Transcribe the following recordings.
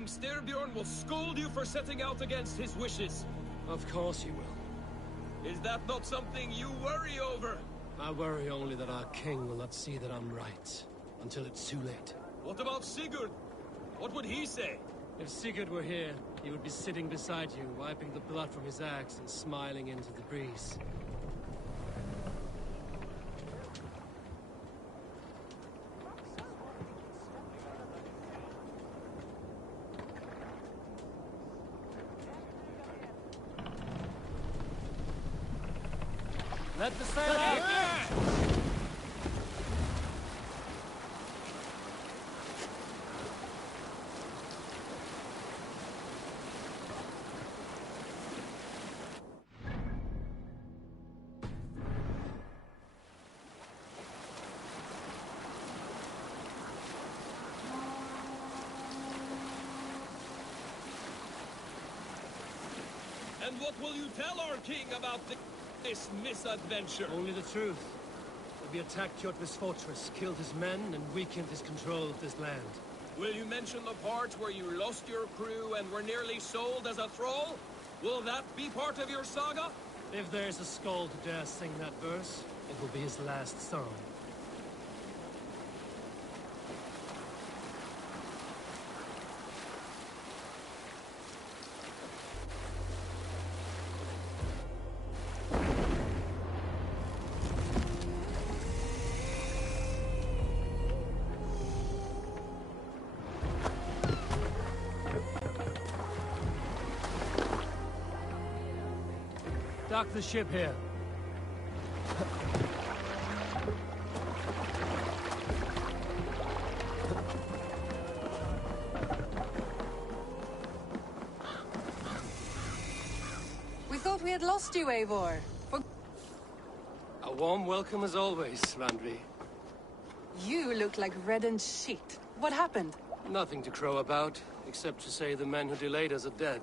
King Styrbjorn will scold you for setting out against his wishes. Of course he will. Is that not something you worry over? I worry only that our king will not see that I'm right, until it's too late. What about Sigurd? What would he say? If Sigurd were here, he would be sitting beside you, wiping the blood from his axe and smiling into the breeze. Let the sail out! And what will you tell our king about this misadventure? Only the truth. We attacked Kjotve's fortress, killed his men, and weakened his control of this land. Will you mention the part where you lost your crew and were nearly sold as a thrall? Will that be part of your saga? If there's a skull to dare sing that verse, it will be his last song. Dock the ship here. We thought we had lost you, Eivor. A warm welcome as always, Randvi. You look like reddened sheet. What happened? Nothing to crow about, except to say the men who delayed us are dead.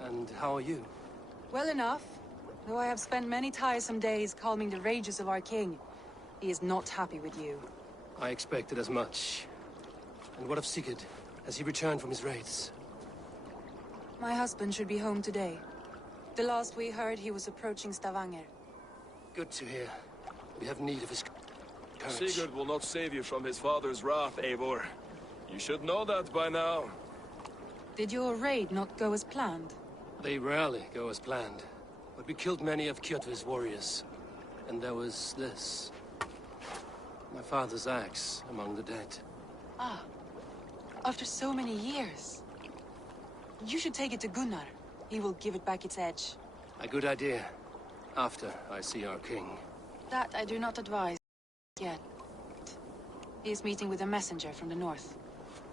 And how are you? Well enough. Though I have spent many tiresome days calming the rages of our king. He is not happy with you. I expected as much. And what of Sigurd? Has he returned from his raids? My husband should be home today. The last we heard, he was approaching Stavanger. Good to hear. We have need of his courage. Sigurd will not save you from his father's wrath, Eivor. You should know that by now. Did your raid not go as planned? They rarely go as planned. But we killed many of Kjotve's warriors. And there was this. My father's axe among the dead. Ah. After so many years. You should take it to Gunnar. He will give it back its edge. A good idea. After I see our king. That I do not advise yet. He is meeting with a messenger from the north.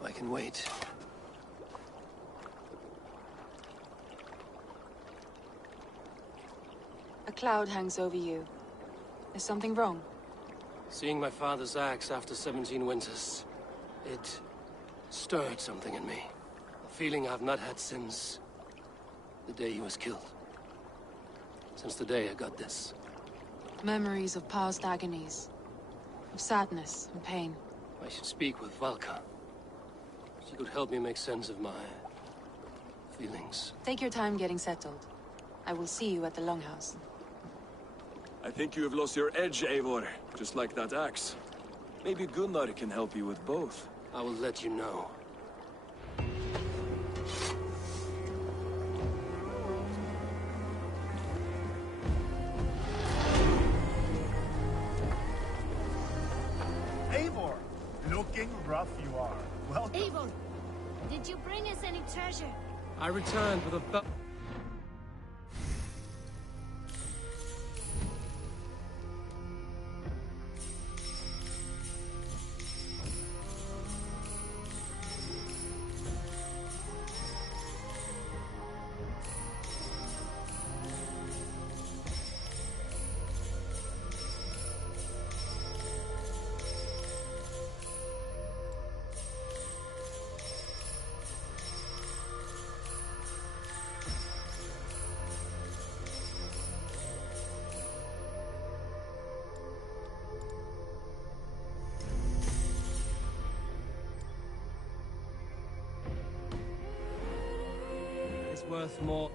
I can wait. A cloud hangs over you. Is something wrong? Seeing my father's axe after 17 winters, it stirred something in me. A feeling I've not had since the day he was killed. Since the day I got this. Memories of past agonies. Of sadness and pain. I should speak with Valka. She could help me make sense of my feelings. Take your time getting settled. I will see you at the Longhouse. I think you have lost your edge, Eivor. Just like that axe. Maybe Gunnar can help you with both. I will let you know. Eivor! Looking rough you are. Welcome. Eivor, did you bring us any treasure? I returned with a worth more.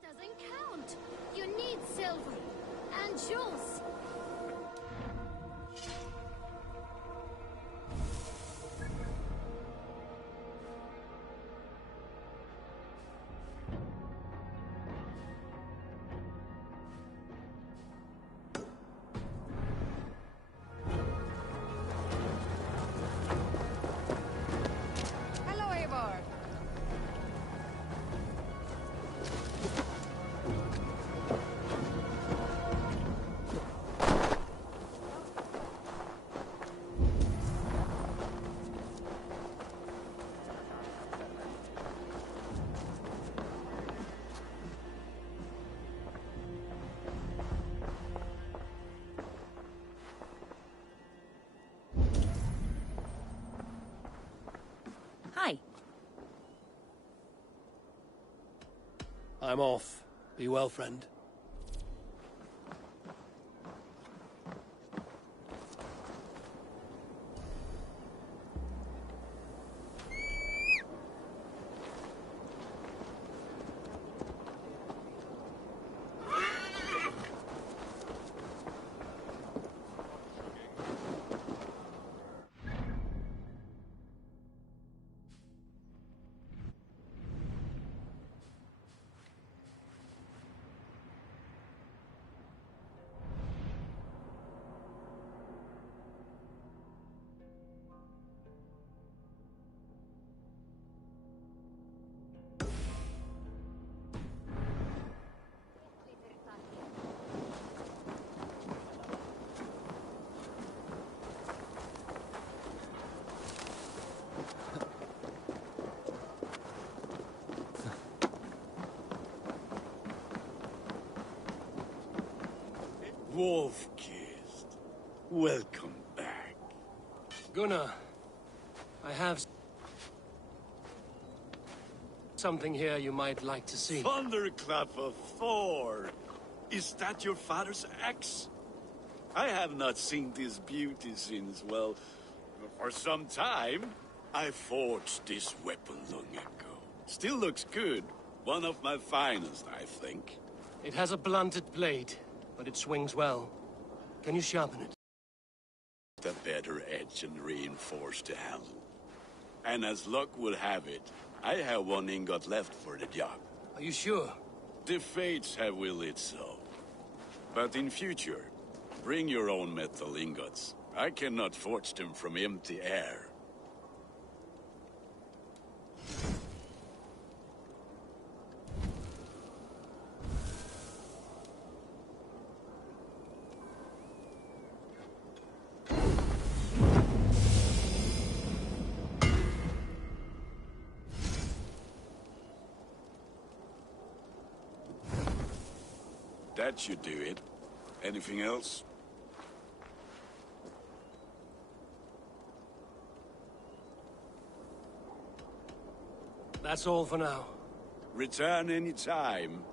Doesn't count. You need silver and jewels. Hello, Eivor. Hi. I'm off. Be well, friend. Wolf-kissed. Welcome back. Gunnar, I have something here you might like to see. Thunderclap of Thor! Is that your father's axe? I have not seen this beauty since, well, for some time. I forged this weapon long ago. Still looks good, One of my finest, I think. It has a blunted blade, but it swings well. Can you sharpen it? A better edge and reinforced to handle. And as luck will have it, I have one ingot left for the job. Are you sure? The fates have willed it so. But in future, bring your own metal ingots. I cannot forge them from empty air. That should do it. Anything else? That's all for now. Return any time.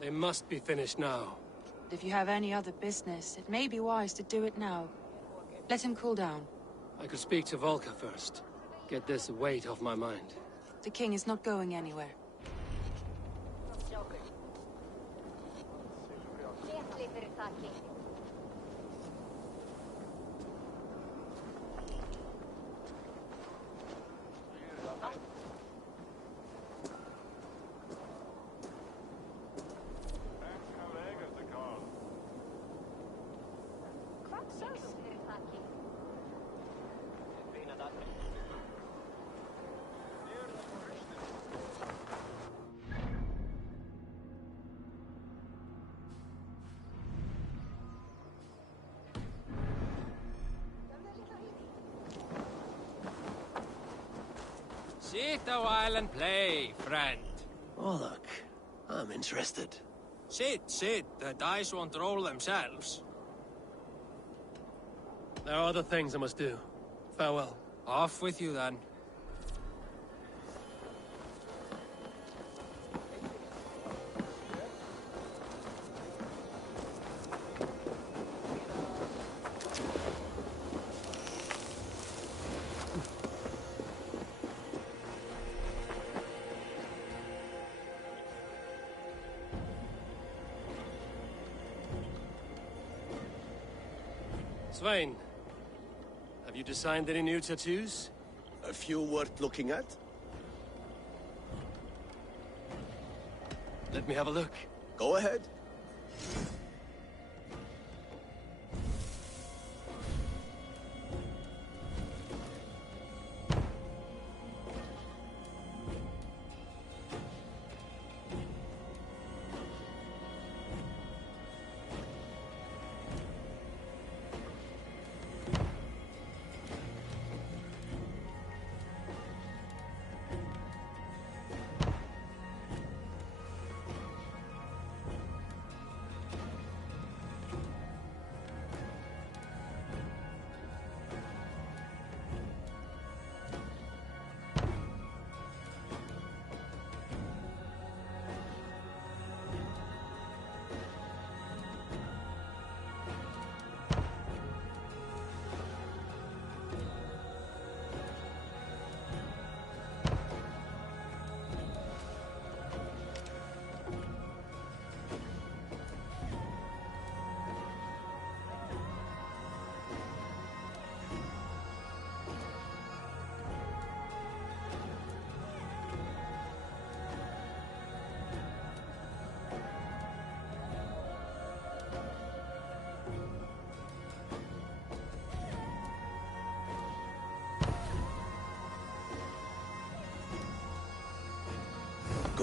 They must be finished now. If you have any other business, it may be wise to do it now. Let him cool down. I could speak to Volker first. Get this weight off my mind. The king is not going anywhere. Sit a while and play, friend. Oh, look. I'm interested. Sit. The dice won't roll themselves. There are other things I must do. Farewell. Off with you, then. Svein, have you designed any new tattoos? A few worth looking at? Let me have a look. Go ahead.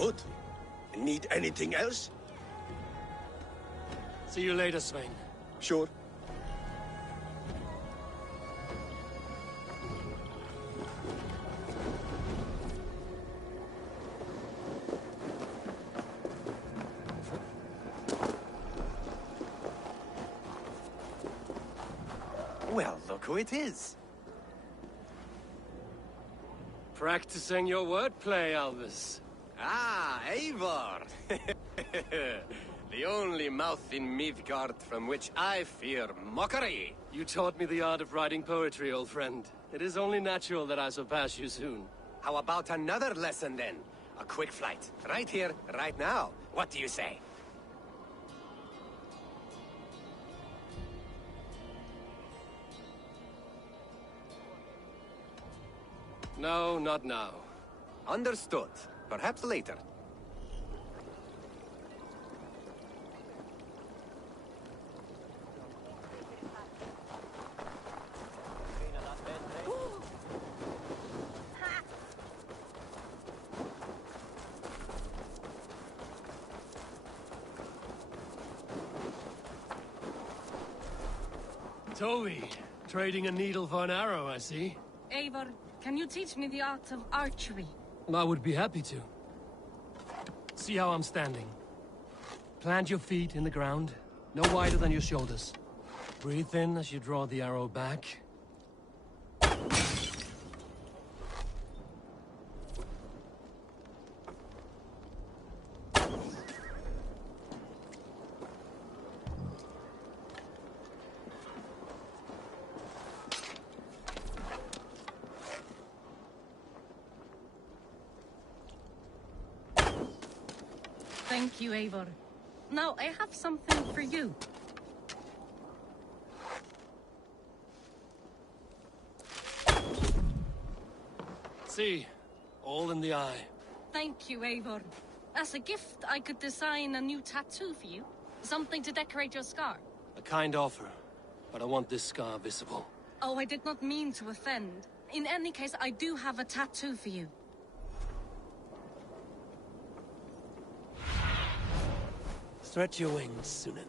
Good. Need anything else? See you later, Svein. Sure. Well, look who it is. Practicing your wordplay, Albus. Ah, Eivor! The only mouth in Midgard from which I fear mockery. You taught me the art of writing poetry, old friend. It is only natural that I surpass you soon. How about another lesson then? A quick flight. Right here, right now. What do you say? No, not now. Understood. Perhaps later. Toby, trading a needle for an arrow, I see. Eivor, can you teach me the art of archery? I would be happy to. See how I'm standing. Plant your feet in the ground, no wider than your shoulders. Breathe in as you draw the arrow back. Thank you, Eivor. Now, I have something for you. See, all in the eye. Thank you, Eivor. As a gift, I could design a new tattoo for you. Something to decorate your scar. A kind offer, but I want this scar visible. Oh, I did not mean to offend. In any case, I do have a tattoo for you. Stretch your wings, Sunan.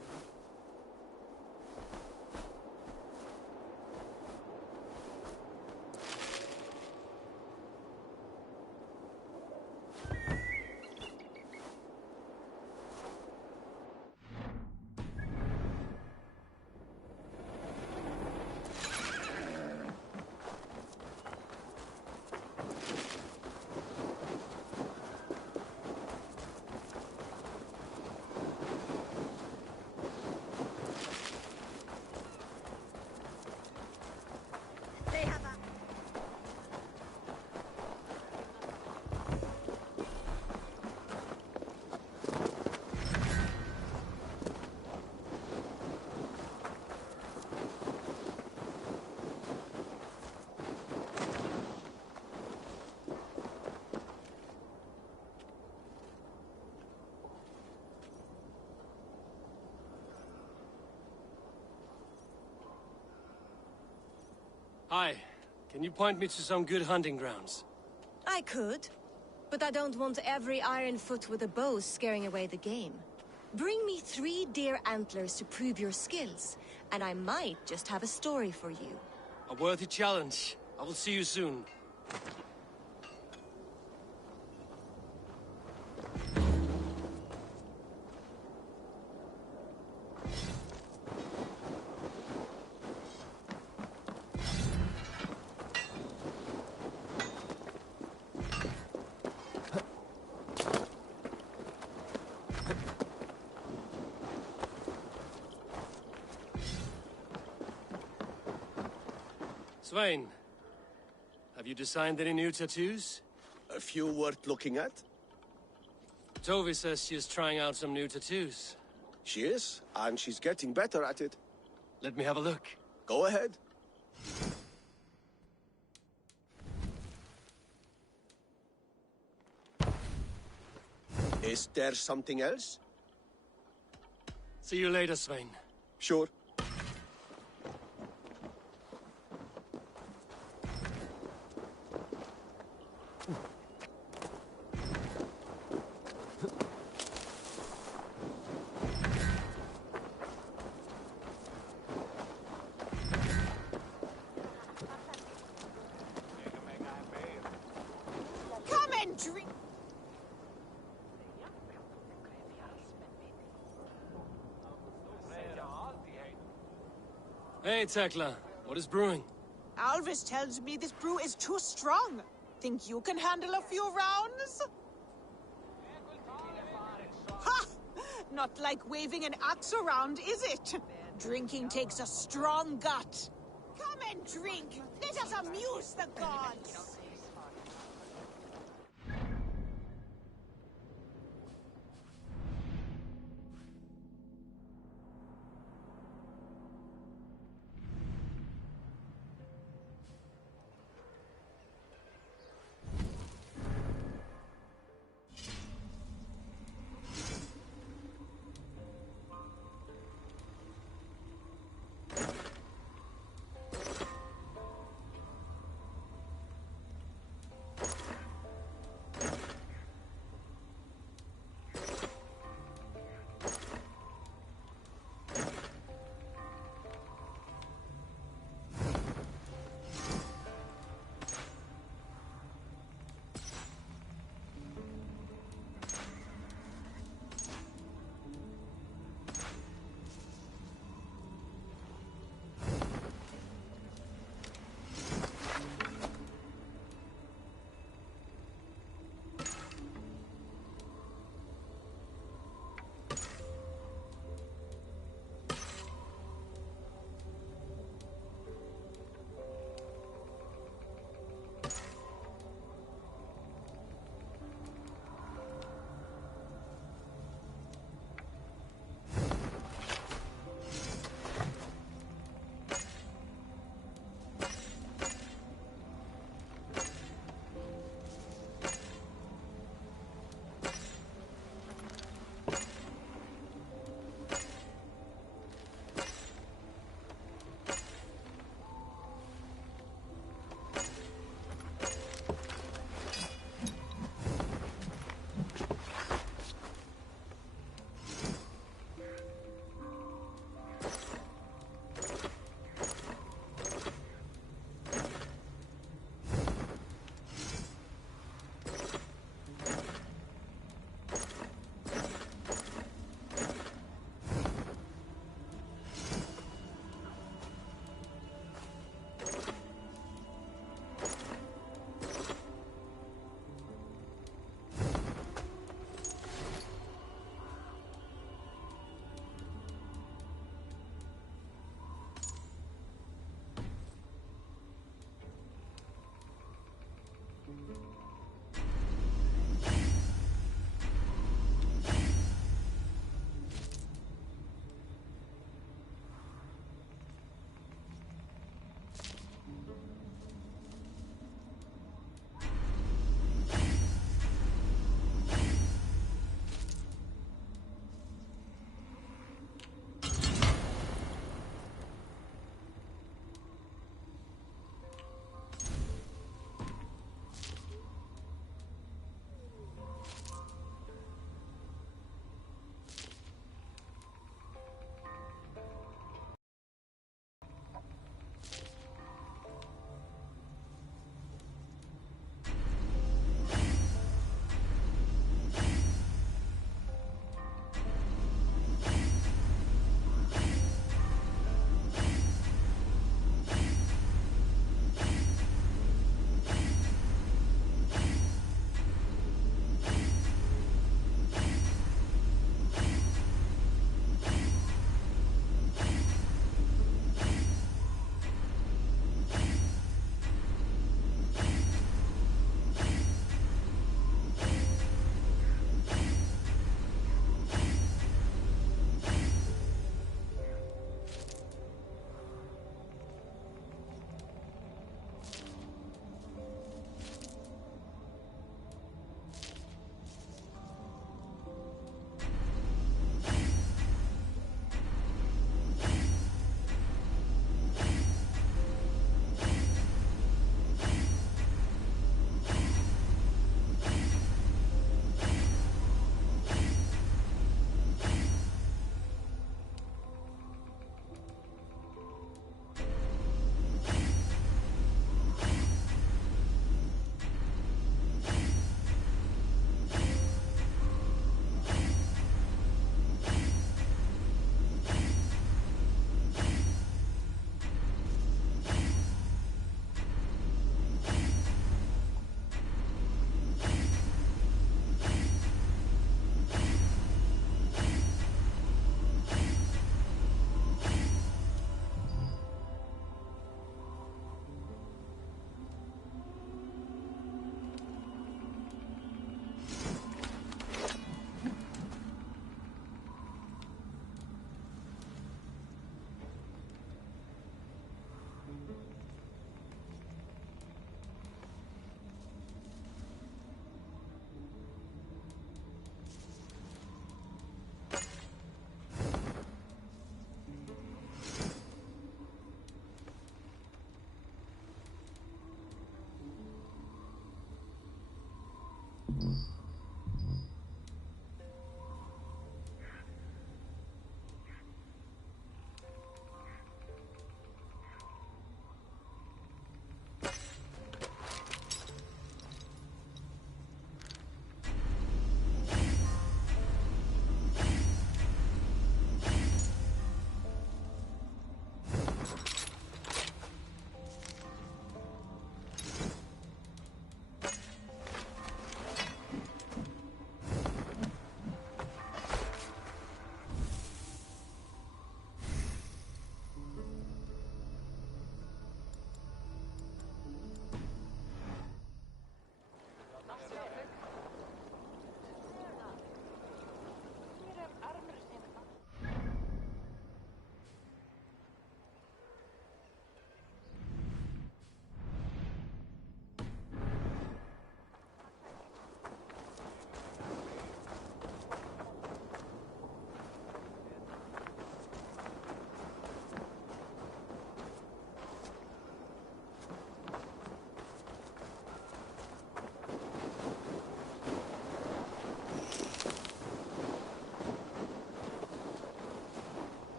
Hi. Can you point me to some good hunting grounds? I could, but I don't want every iron foot with a bow scaring away the game. Bring me 3 deer antlers to prove your skills, and I might just have a story for you. A worthy challenge. I will see you soon. Svein, have you designed any new tattoos? A few worth looking at? Tovi says she is trying out some new tattoos. She is, and she's getting better at it. Let me have a look. Go ahead. Is there something else? See you later, Svein. Sure. Hey, Tekla. What is brewing? Alvis tells me this brew is too strong. Think you can handle a few rounds? Ha! Not like waving an axe around, is it? Drinking takes a strong gut. Come and drink. Let us amuse the gods.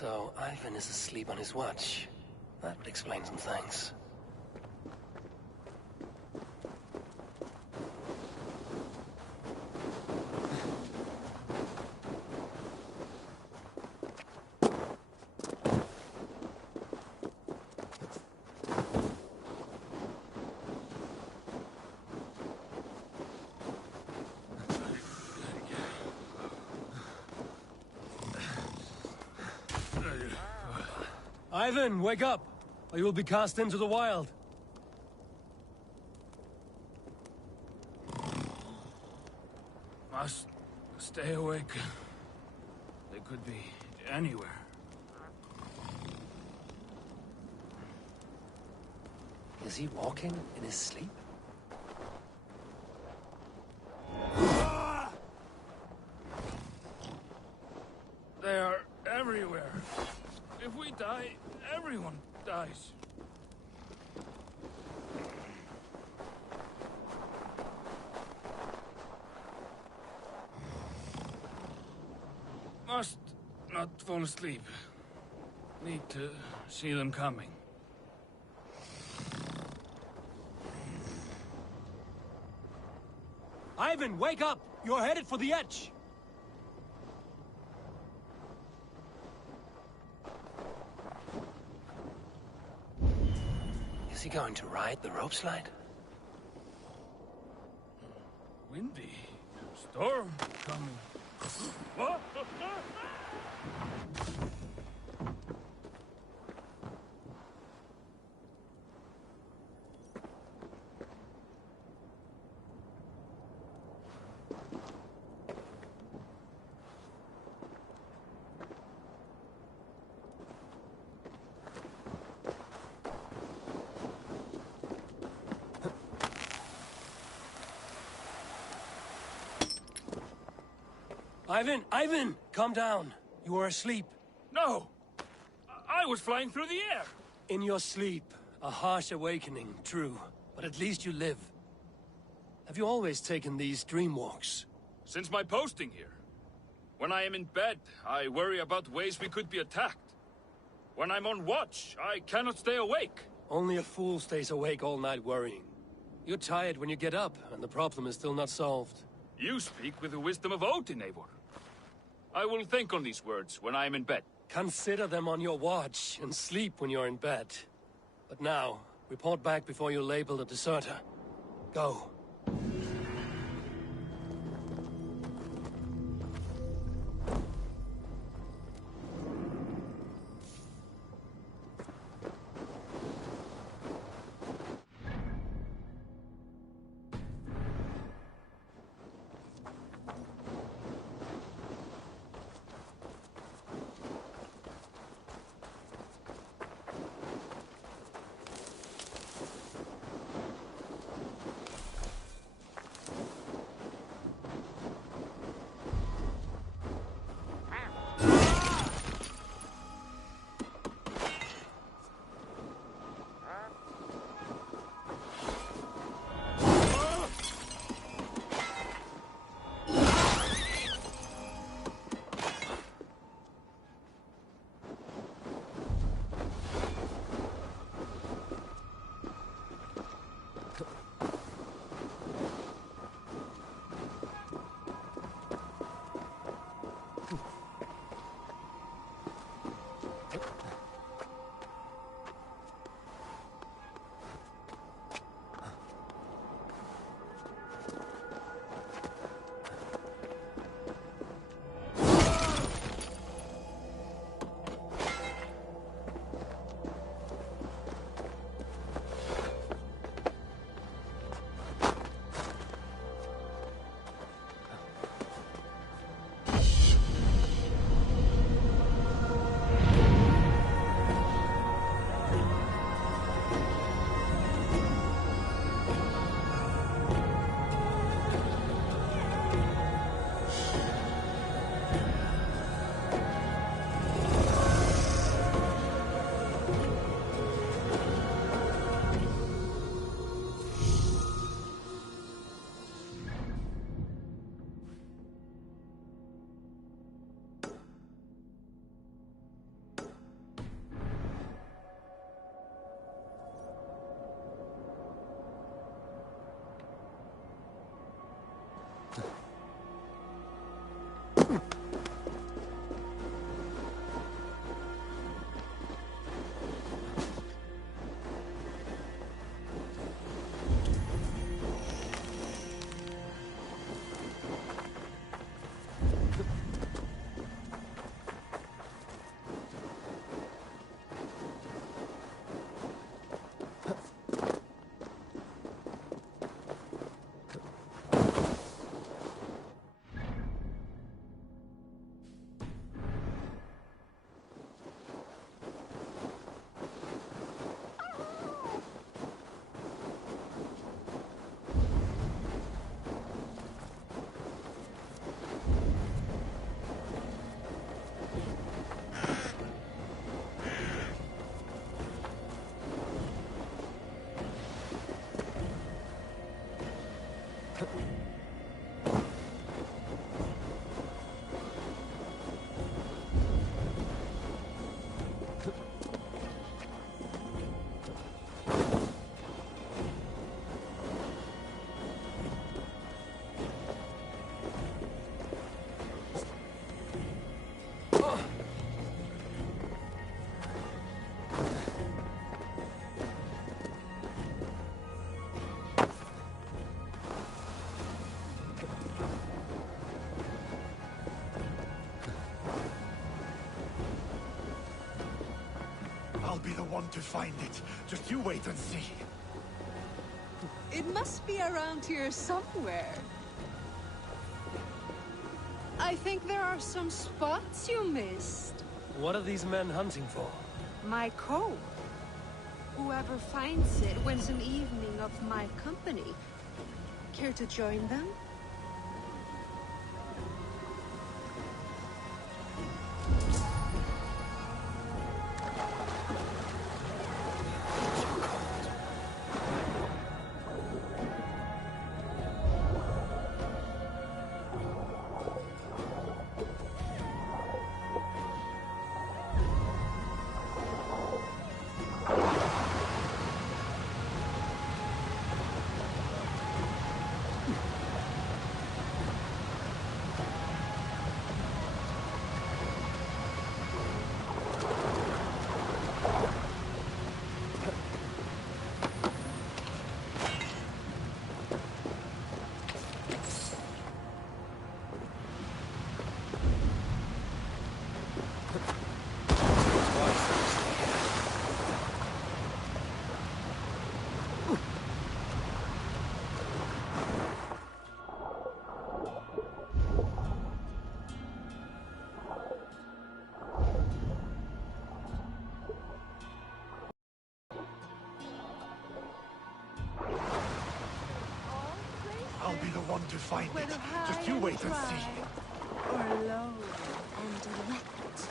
So, Ivan is asleep on his watch. That would explain some things. Ivan, wake up! Or you will be cast into the wild. Must stay awake. They could be anywhere. Is he walking in his sleep? They are everywhere. If we die, everyone dies. Must not fall asleep. Need to see them coming. Ivan, wake up! You're headed for the edge! Is he going to ride the rope slide? Windy. Storm coming. What? Ivan! Calm down. You are asleep. No! I was flying through the air! In your sleep. A harsh awakening, true. But at least you live. Have you always taken these dream walks? Since my posting here. When I am in bed, I worry about ways we could be attacked. When I'm on watch, I cannot stay awake. Only a fool stays awake all night worrying. You're tired when you get up, and the problem is still not solved. You speak with the wisdom of Odin, Eivor. I will think on these words when I am in bed. Consider them on your watch, and sleep when you're in bed. But now, report back before you're labeled a deserter. Go. be the one to find it. Just you wait and see. It must be around here somewhere. I think there are some spots you missed. What are these men hunting for? My comb. Whoever finds it wins an evening of my company. Care to join them? I'll be the one to find it. Just you wait and see. Or low and wet.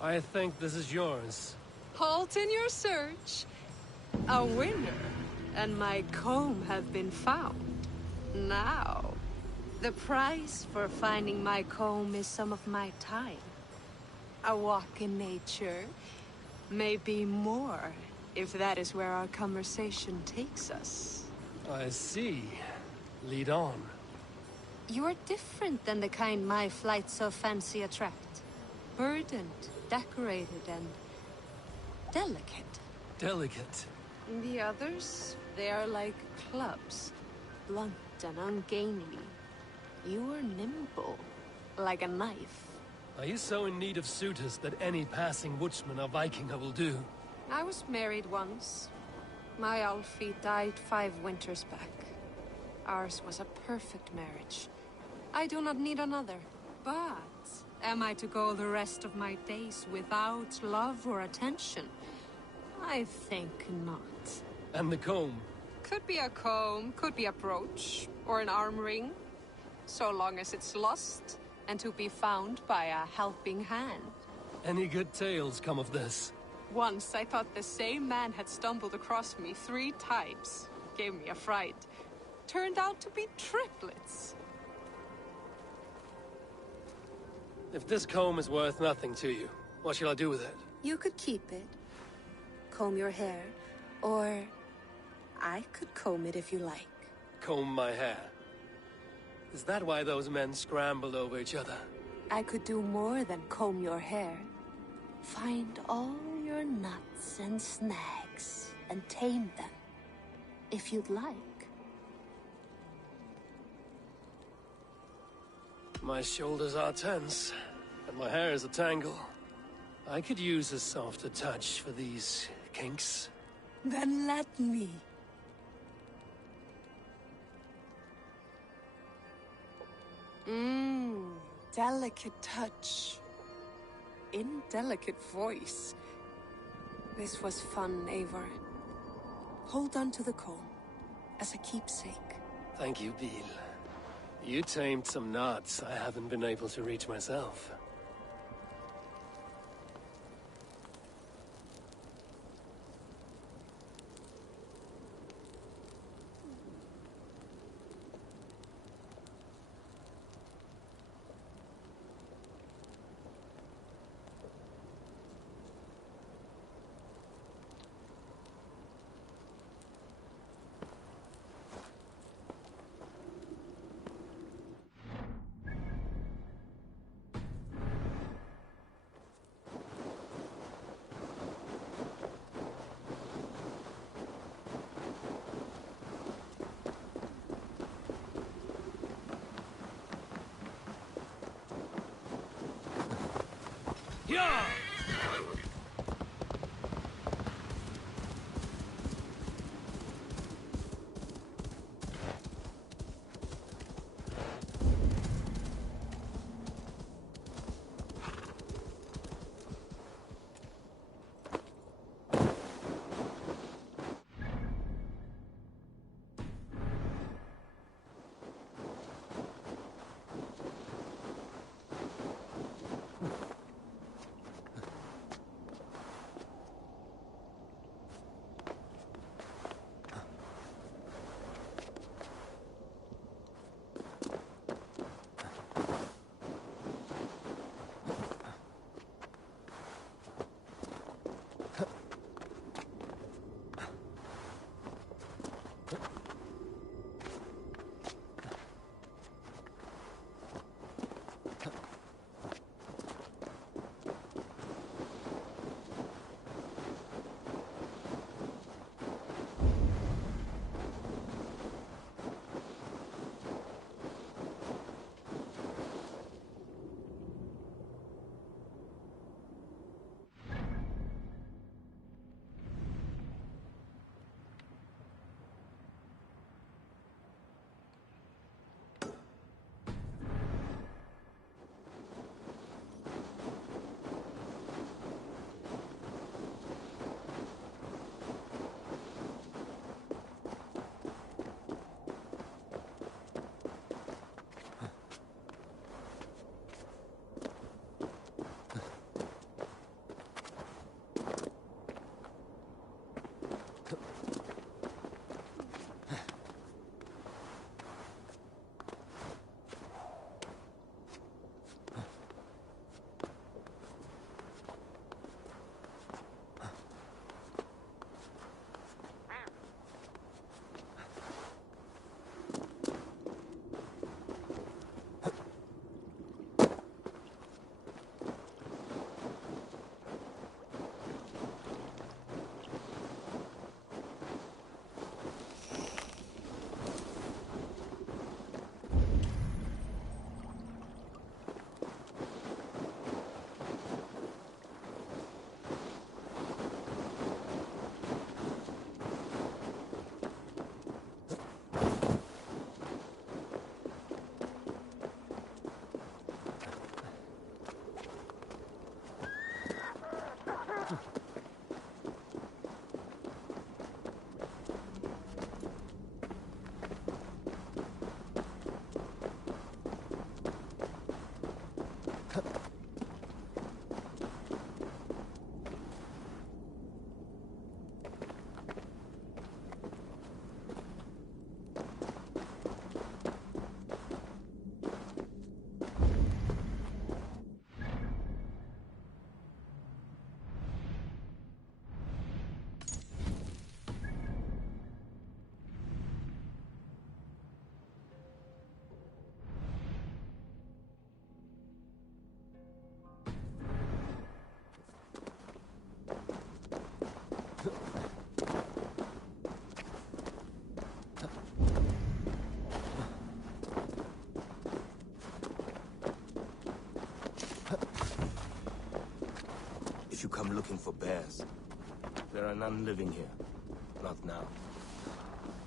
I think this is yours. Halt in your search. A winner and my comb have been found. Now, the price for finding my comb is some of my time. A walk in nature, maybe more, if that is where our conversation takes us. I see. Lead on. You are different than the kind my flights of fancy attract. Burdened, decorated, and delicate. Delicate? The others, they are like clubs, blunt and ungainly. You are nimble, like a knife. Are you so in need of suitors that any passing woodsman or Vikinger will do? I was married once. My Alfie died 5 winters back. Ours was a perfect marriage. I do not need another. But am I to go the rest of my days without love or attention? I think not. And the comb? Could be a comb, could be a brooch, or an arm ring. So long as it's lost, and to be found by a helping hand. Any good tales come of this? Once I thought the same man had stumbled across me 3 times. Gave me a fright. Turned out to be triplets. If this comb is worth nothing to you, what shall I do with it? You could keep it. Comb your hair. Or I could comb it if you like. Comb my hair? Is that why those men scrambled over each other? I could do more than comb your hair. Find all your nuts and snags and tame them, if you'd like. My shoulders are tense, and my hair is a tangle. I could use a softer touch for these kinks. Then let me. Delicate touch. Indelicate voice. This was fun, Eivor. Hold on to the comb, as a keepsake. Thank you, Bill. You tamed some knots I haven't been able to reach myself. Yeah! you come looking for bears. There are none living here. Not now.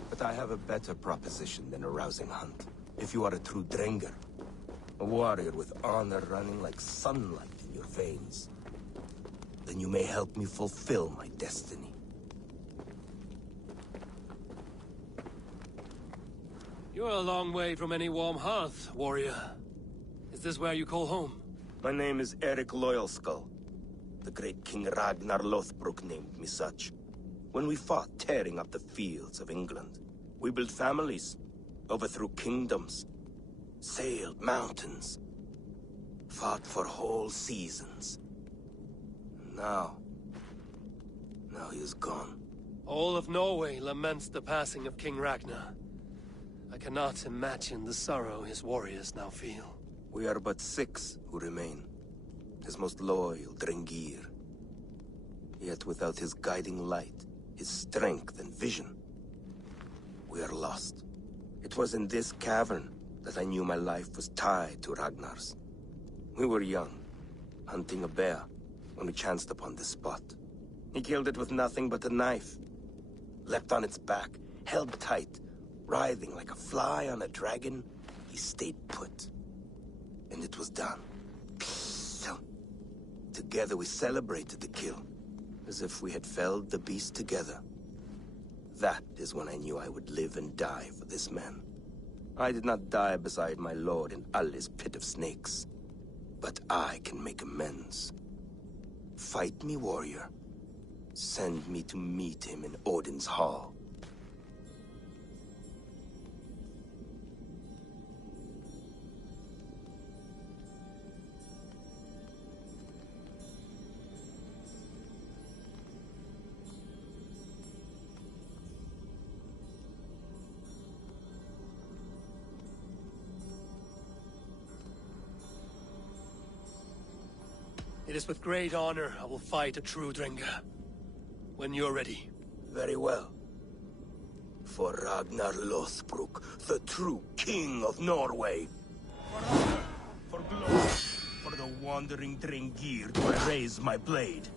But I have a better proposition than a rousing hunt. If you are a true Drenger, a warrior with honor running like sunlight in your veins, then you may help me fulfill my destiny. You're a long way from any warm hearth, warrior. Is this where you call home? My name is Eric Loyalskull. The great King Ragnar Lothbrok named me such. When we fought tearing up the fields of England, we built families, overthrew kingdoms, sailed mountains, fought for whole seasons. Now he is gone. All of Norway laments the passing of King Ragnar. I cannot imagine the sorrow his warriors now feel. We are but 6 who remain. His most loyal Drengir. Yet without his guiding light, his strength and vision, we are lost. It was in this cavern that I knew my life was tied to Ragnar's. We were young, hunting a bear, when we chanced upon this spot. He killed it with nothing but a knife. Leapt on its back, held tight, writhing like a fly on a dragon. He stayed put. And it was done. Together we celebrated the kill, as if we had felled the beast together. That is when I knew I would live and die for this man. I did not die beside my lord in Ali's pit of snakes. But I can make amends. Fight me, warrior. Send me to meet him in Odin's hall. It is with great honor I will fight a true Drenger. When you're ready. Very well. For Ragnar Lothbrok, the true king of Norway. For honor, for glory, for the wandering Drengir, do I raise my blade.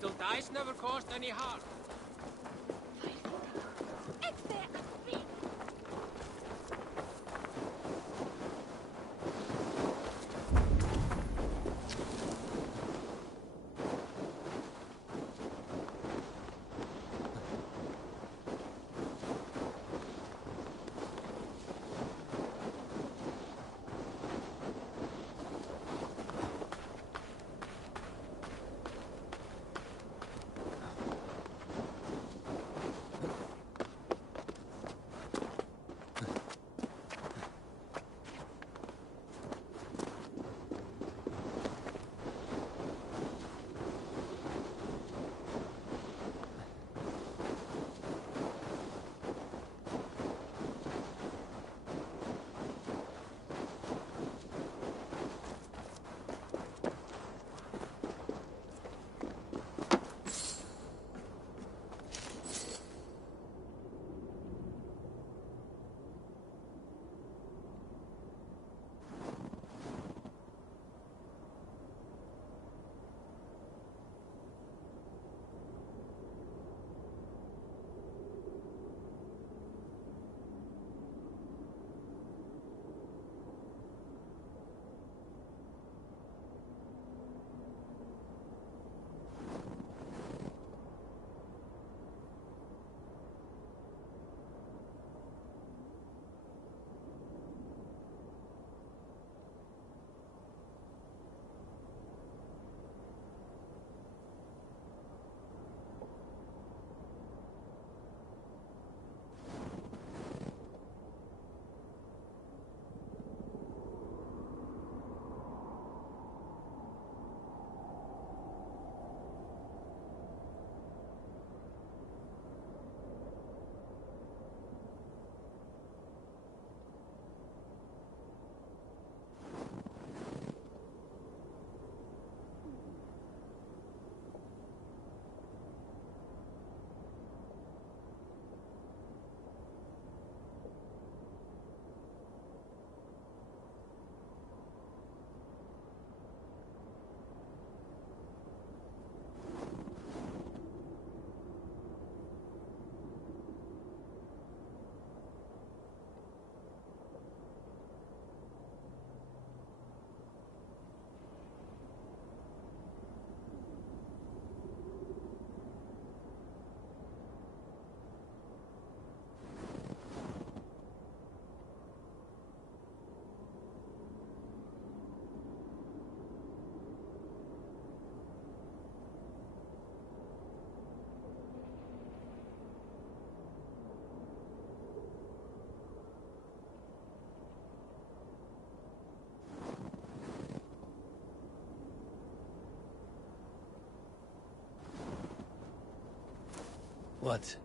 Little dice never caused any harm. What?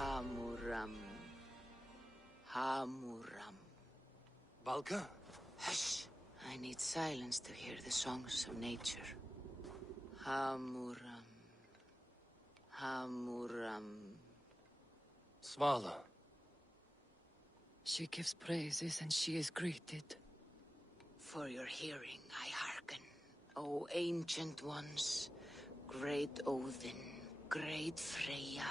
Hamuram. Hamuram. Valka? Hush! I need silence to hear the songs of nature. Hamuram. Hamuram. Svala. She gives praises and she is greeted. For your hearing I hearken, O ancient ones. Great Odin, great Freya.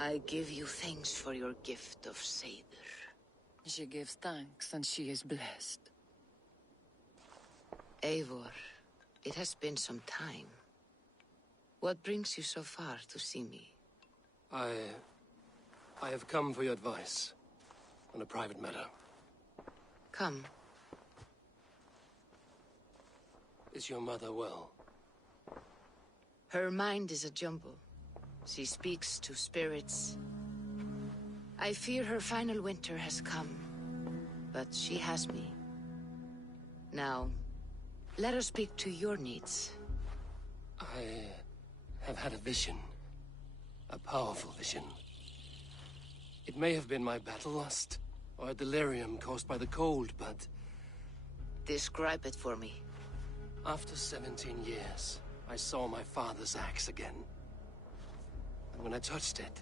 I give you thanks for your gift of Seder. She gives thanks and she is blessed. Eivor, it has been some time. What brings you so far to see me? I have come for your advice on a private matter. Come. Is your mother well? Her mind is a jumble. She speaks to spirits. I fear her final winter has come, but she has me. Now, let us speak to your needs. I have had a vision. A powerful vision. It may have been my battle lust, or a delirium caused by the cold, but... Describe it for me. After 17 years, I saw my father's axe again. And when I touched it,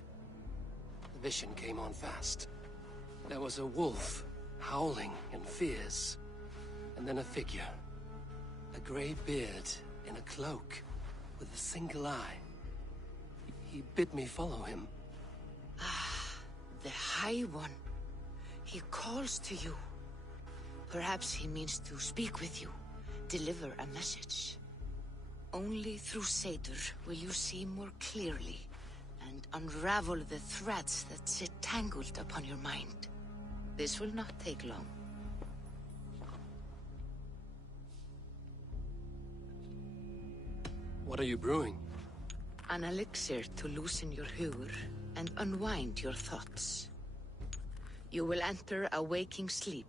the vision came on fast. There was a wolf, howling and fierce. And then a figure. A grey beard in a cloak, with a single eye. He bid me follow him. Ah, the High One. He calls to you. Perhaps he means to speak with you, deliver a message. Only through Seder will you see more clearly and unravel the threads that sit tangled upon your mind. This will not take long. What are you brewing? An elixir to loosen your huer and unwind your thoughts. You will enter a waking sleep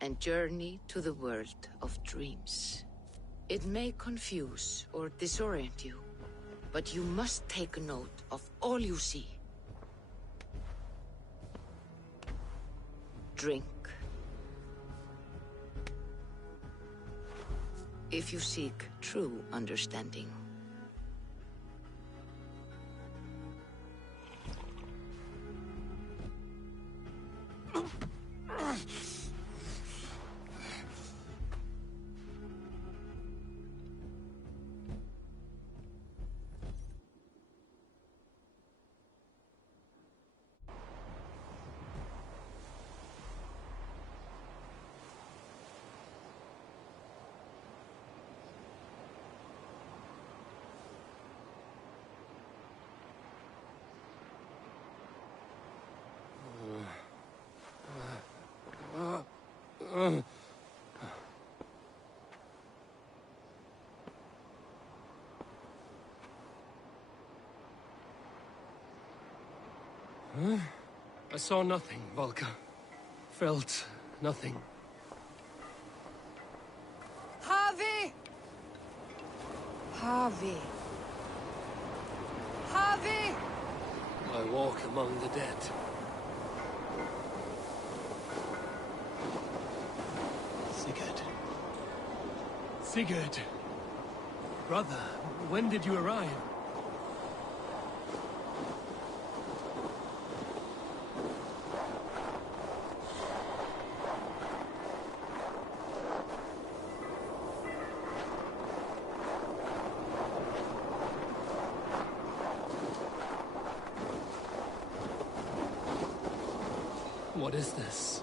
and journey to the world of dreams. It may confuse or disorient you, but you must take note of all you see. Drink. If you seek true understanding. Huh? I saw nothing, Valka. Felt nothing. Harvey! Harvey! Harvey! I walk among the dead. Sigurd. Sigurd! Brother, when did you arrive? What is this?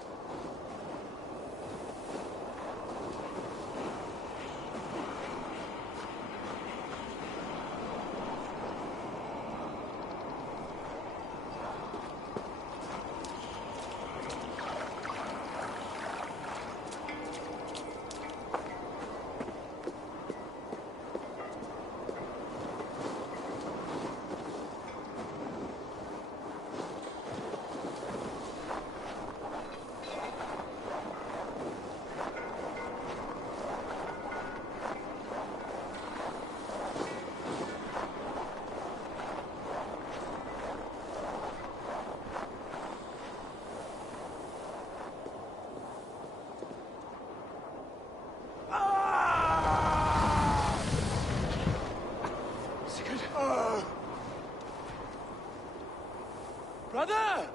Mother!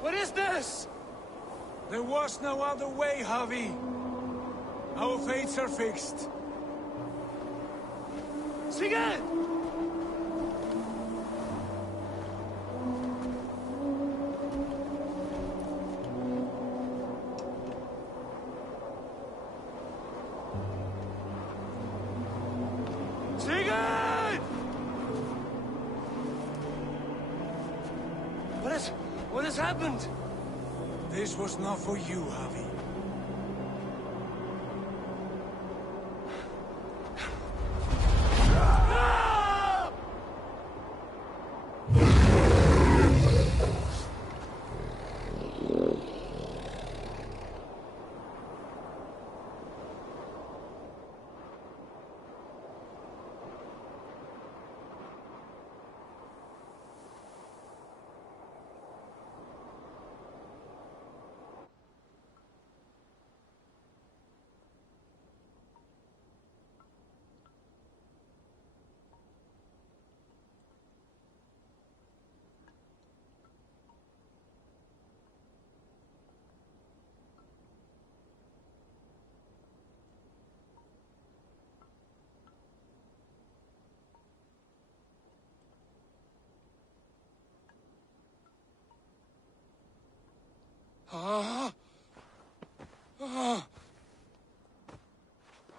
What is this? There was no other way, Javi. Our fates are fixed. Sigurd! Sigurd! What has happened? This was not for you, Javi.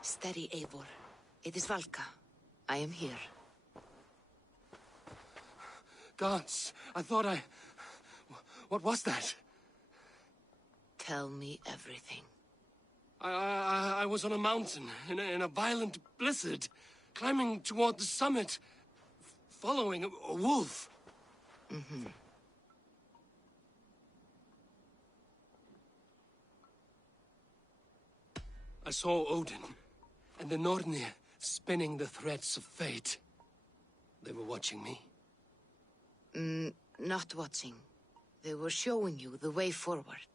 Steady, Eivor. It is Valka. I am here. Gods, I thought I... What was that? Tell me everything. I was on a mountain, in a violent blizzard, climbing toward the summit, following a wolf. Mm-hmm. I saw Odin and the Nornir spinning the threads of fate. They were watching me. Not watching. They were showing you the way forward.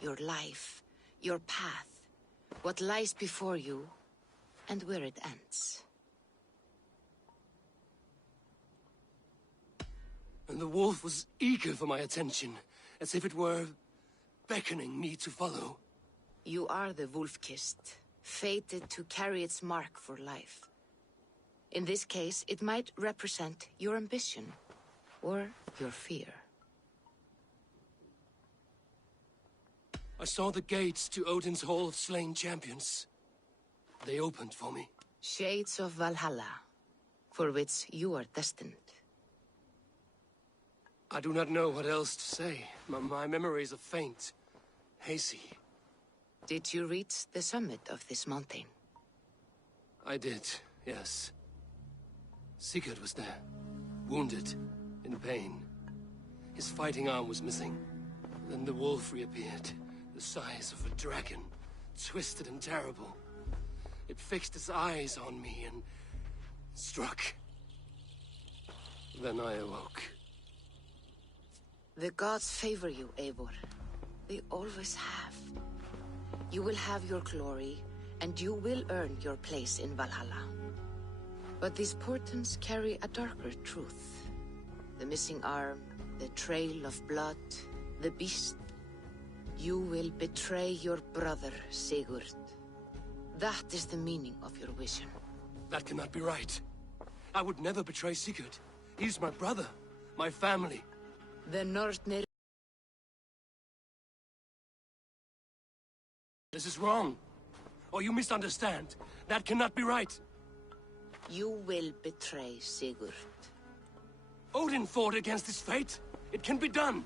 Your life, your path, what lies before you, and where it ends. And the wolf was eager for my attention, as if it were beckoning me to follow. You are the wolf-kissed, fated to carry its mark for life. In this case, it might represent your ambition, or your fear. I saw the gates to Odin's Hall of Slain Champions. They opened for me. Shades of Valhalla, for which you are destined. I do not know what else to say. My memories are faint, hazy. Did you reach the summit of this mountain? I did, yes. Sigurd was there, wounded, in pain. His fighting arm was missing. Then the wolf reappeared, the size of a dragon, twisted and terrible. It fixed its eyes on me and struck. Then I awoke. The gods favor you, Eivor. They always have. You will have your glory, and you will earn your place in Valhalla. But these portents carry a darker truth. The missing arm, the trail of blood, the beast. You will betray your brother, Sigurd. That is the meaning of your vision. That cannot be right. I would never betray Sigurd. He's my brother, my family. The Nornir... This is wrong. Or you misunderstand. That cannot be right. You will betray Sigurd. Odin fought against his fate. It can be done.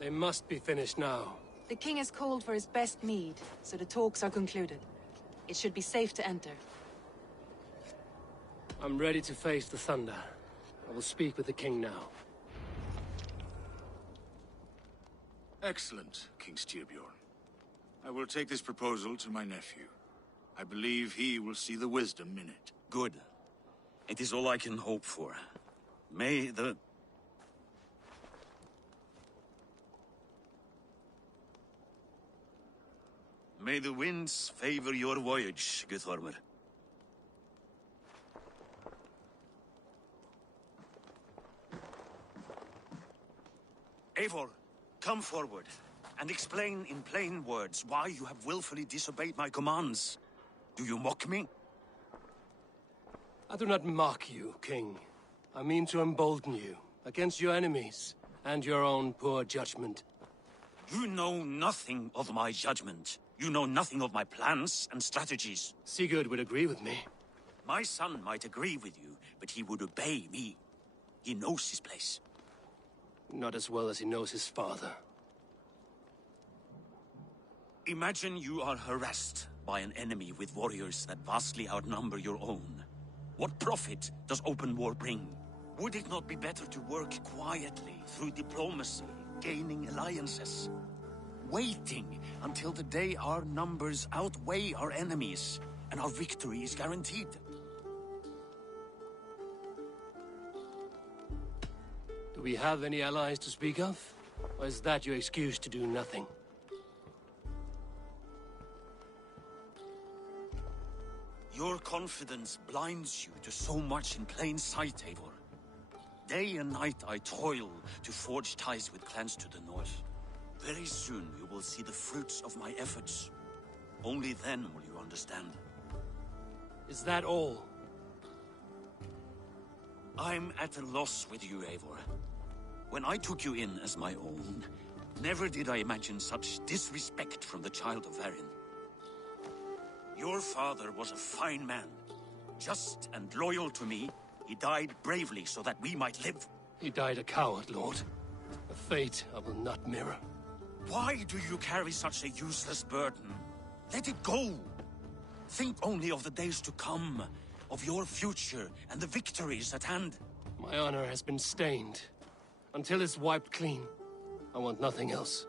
They must be finished now. The king has called for his best mead, so the talks are concluded. It should be safe to enter. I'm ready to face the thunder. I will speak with the king now. Excellent, King Styrbjorn. I will take this proposal to my nephew. I believe he will see the wisdom in it. Good. It is all I can hope for. May the... May the winds favor your voyage, Guthormer. Eivor, come forward, and explain in plain words why you have willfully disobeyed my commands. Do you mock me? I do not mock you, King. I mean to embolden you, against your enemies, and your own poor judgment. You know nothing of my judgment. You know nothing of my plans and strategies. Sigurd would agree with me. My son might agree with you, but he would obey me. He knows his place. Not as well as he knows his father. Imagine you are harassed by an enemy with warriors that vastly outnumber your own. What profit does open war bring? Would it not be better to work quietly, through diplomacy, gaining alliances? Waiting until the day our numbers outweigh our enemies, and our victory is guaranteed. Do we have any allies to speak of? Or is that your excuse to do nothing? Your confidence blinds you to so much in plain sight, Eivor. Day and night I toil to forge ties with clans to the north. Very soon you will see the fruits of my efforts. Only then will you understand. Is that all? I'm at a loss with you, Eivor. When I took you in as my own, never did I imagine such disrespect from the child of Varin. Your father was a fine man. Just and loyal to me, he died bravely so that we might live. He died a coward, Lord. A fate I will not mirror. Why do you carry such a useless burden? Let it go! Think only of the days to come, of your future and the victories at hand. My honor has been stained. Until it's wiped clean, I want nothing else.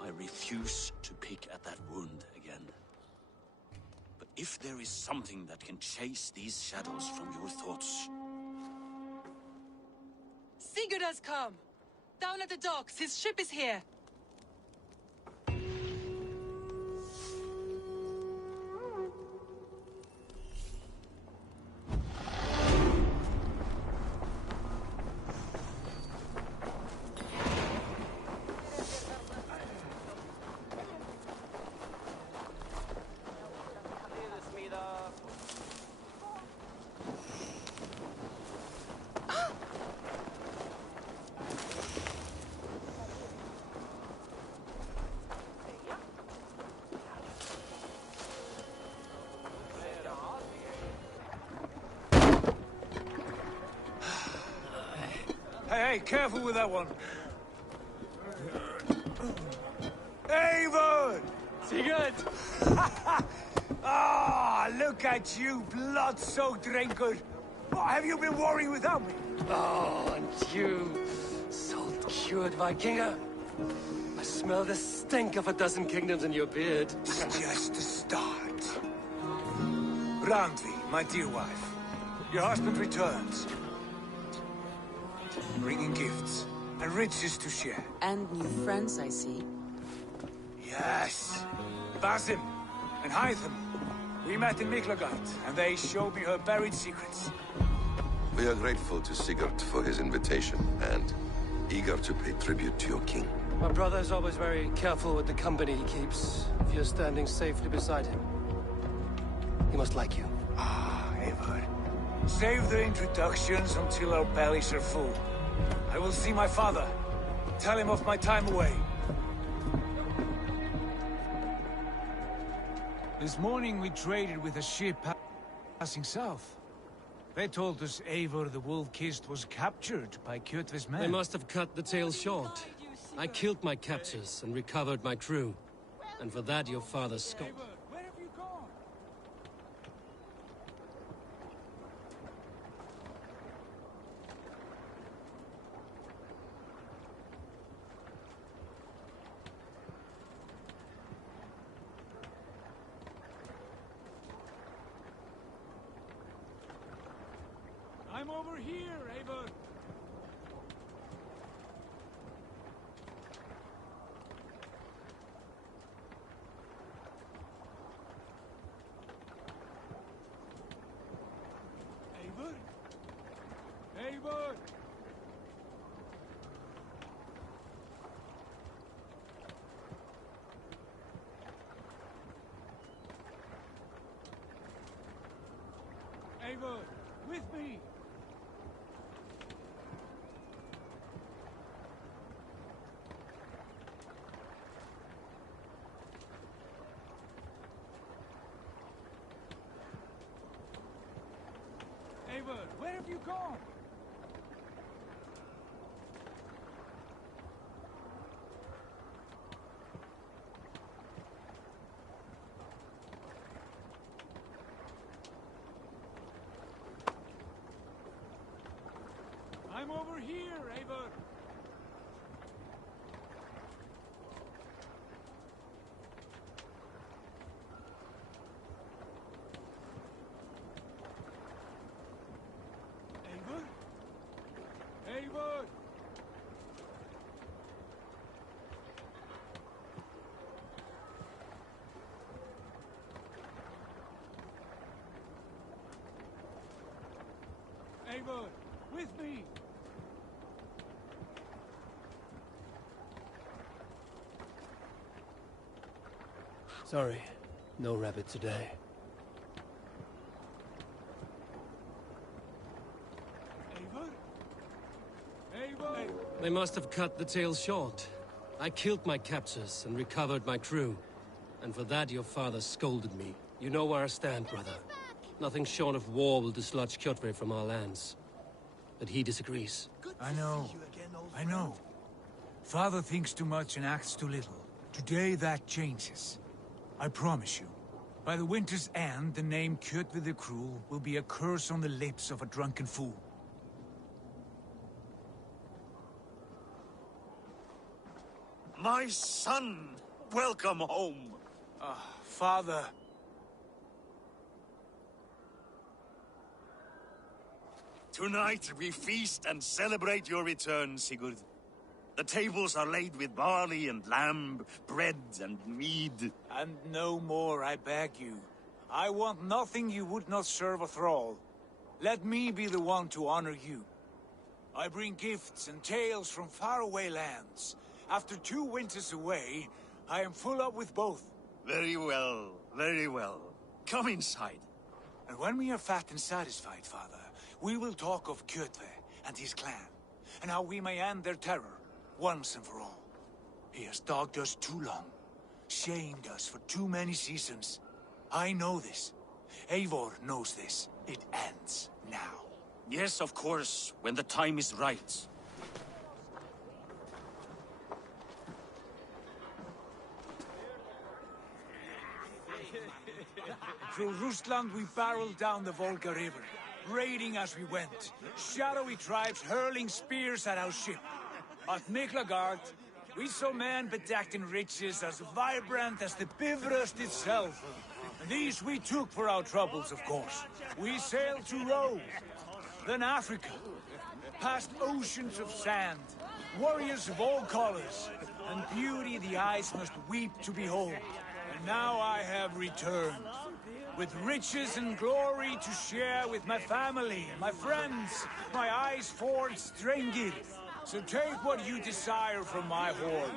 I refuse to pick at that wound again. But if there is something that can chase these shadows from your thoughts... Sigurd has come! Down at the docks, his ship is here! Hey, careful with that one. Eivor! Sigurd! Ah, look at you, blood-soaked drinker. What have you been worrying without me? Oh, and you, salt-cured Vikinger. I smell the stink of a dozen kingdoms in your beard. It's just the start. Randvi, my dear wife, your husband returns. Bringing gifts and riches to share. And new friends, I see. Yes. Basim and Hytham. We met in Miklagard, and they showed me her buried secrets. We are grateful to Sigurd for his invitation, and eager to pay tribute to your king. My brother is always very careful with the company he keeps. If you're standing safely beside him, he must like you. Ah, Eivor. Save the introductions until our bellies are full. I will see my father. Tell him of my time away. This morning we traded with a ship passing south. They told us Eivor the Wolf-Kissed was captured by Kjotve's men. They must have cut the tale short. I killed my captors and recovered my crew. And for that your father scolded. Where have you gone? I'm over here, Eivor. Eivor! Eivor, with me! Eivor, where have you gone? I'm over here, Eivor. Eivor? Eivor! Eivor, with me! Sorry, no rabbit today. Eivor? Eivor! They must have cut the tale short. I killed my captors and recovered my crew. And for that your father scolded me. You know where I stand, brother. Nothing short of war will dislodge Kjotve from our lands. But he disagrees. I know. I know. Father thinks too much and acts too little. Today that changes. I promise you. By the winter's end, the name Kjotve the Cruel will be a curse on the lips of a drunken fool. My son! Welcome home! Father. Tonight we feast and celebrate your return, Sigurd. The tables are laid with barley and lamb, bread and mead. And no more, I beg you. I want nothing you would not serve a thrall. Let me be the one to honor you. I bring gifts and tales from faraway lands. After 2 winters away, I am full up with both. Very well, very well. Come inside. And when we are fat and satisfied, Father, we will talk of Kjotve and his clan, and how we may end their terror, once and for all. He has dogged us too long, shamed us for too many seasons. I know this. Eivor knows this. It ends now. Yes, of course, when the time is right. Through Rusland we barreled down the Volga River, raiding as we went. Shadowy tribes hurling spears at our ship. At Miklagard, we saw men bedecked in riches as vibrant as the Bifrost itself. And these we took for our troubles, of course. We sailed to Rome, then Africa, past oceans of sand, warriors of all colors, and beauty the eyes must weep to behold. And now I have returned, with riches and glory to share with my family, my friends, my eyes-forged Strengir. So take what you desire from my hoard.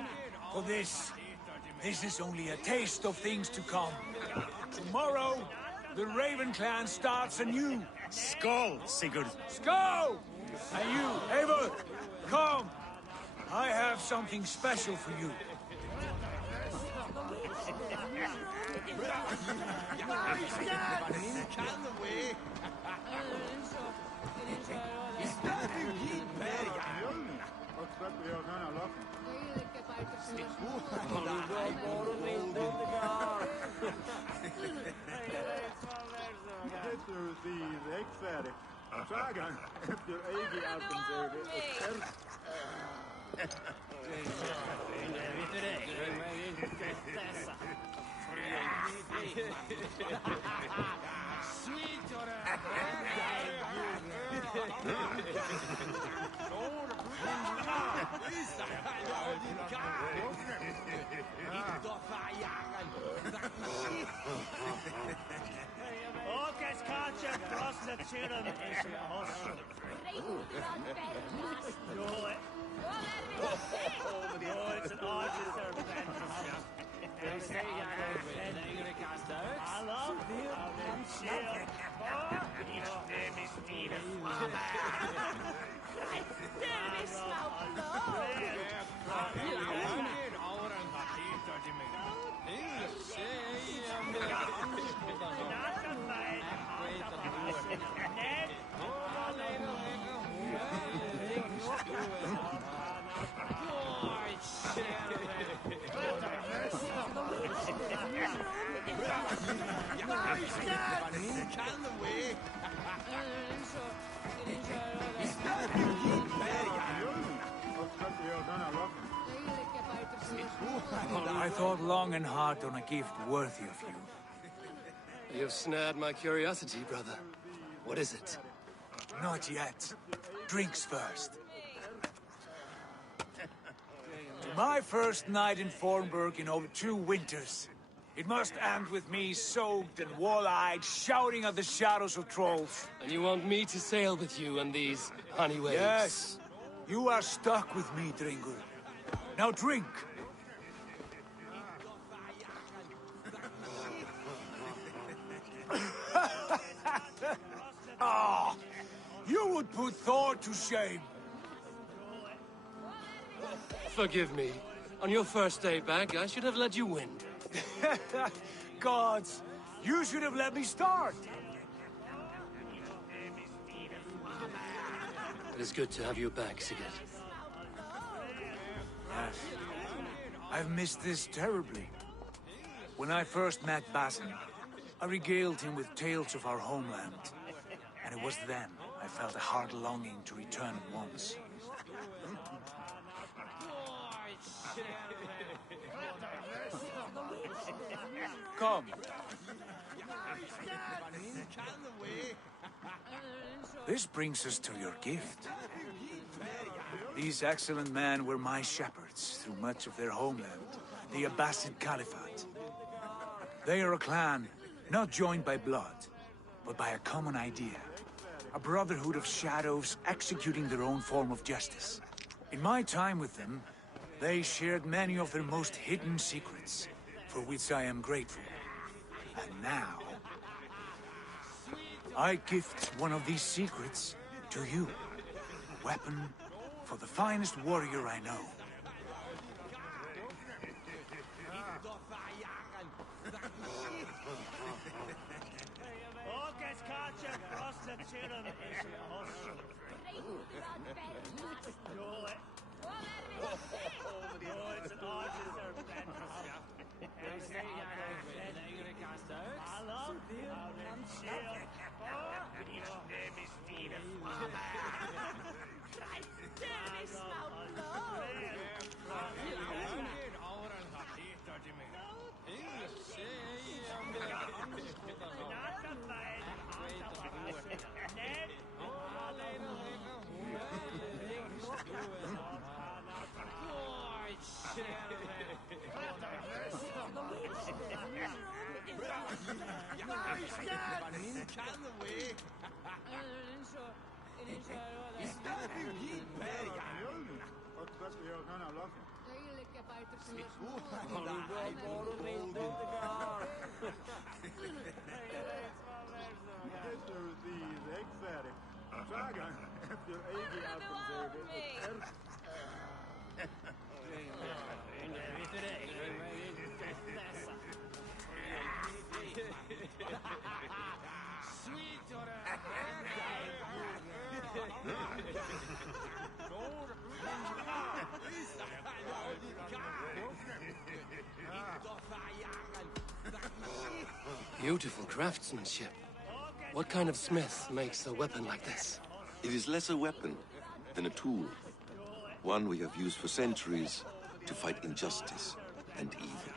For this is only a taste of things to come. Tomorrow, the Raven clan starts anew. Skål, Sigurd. Skål! And you, Eivor, come. I have something special for you. I thought long and hard on a gift worthy of you. You've snared my curiosity, brother. What is it? Not yet. Drinks first. To my first night in Fornburg in over 2 winters. It must end with me soaked and wall-eyed, shouting at the shadows of trolls. And you want me to sail with you on these honey waves? Yes. You are stuck with me, Dringur. Now drink. Ah, you would put Thor to shame. Forgive me. On your first day back, I should have let you win. Gods, you should have let me start. It is good to have you back, Sigurd. Yes. I've missed this terribly. When I first met Basin, I regaled him with tales of our homeland. And it was then I felt a hard longing to return at once. Come. This brings us to your gift. These excellent men were my shepherds through much of their homeland, the Abbasid Caliphate. They are a clan, not joined by blood, but by a common idea. A brotherhood of shadows executing their own form of justice. In my time with them, they shared many of their most hidden secrets, for which I am grateful. And now, I gift one of these secrets to you. A weapon for the finest warrior I know. Beautiful craftsmanship. What kind of smith makes a weapon like this? It is less a weapon than a tool. One we have used for centuries to fight injustice and evil.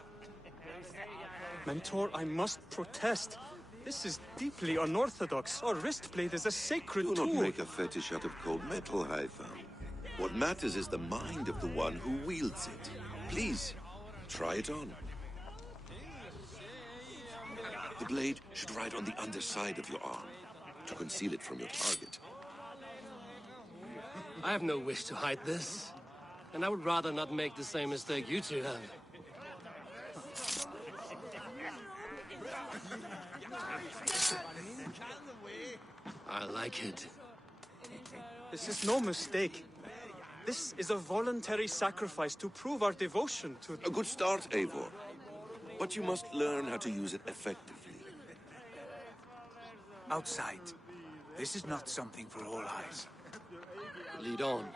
Mentor, I must protest. This is deeply unorthodox. Our wristblade is a sacred tool. Do not make a fetish out of cold metal, Haifa. What matters is the mind of the one who wields it. Please, try it on. The blade should ride on the underside of your arm to conceal it from your target. I have no wish to hide this, and I would rather not make the same mistake you two have. I like it. This is no mistake. This is a voluntary sacrifice to prove our devotion to... A good start, Eivor. But you must learn how to use it effectively. Outside. This is not something for all eyes. Lead on.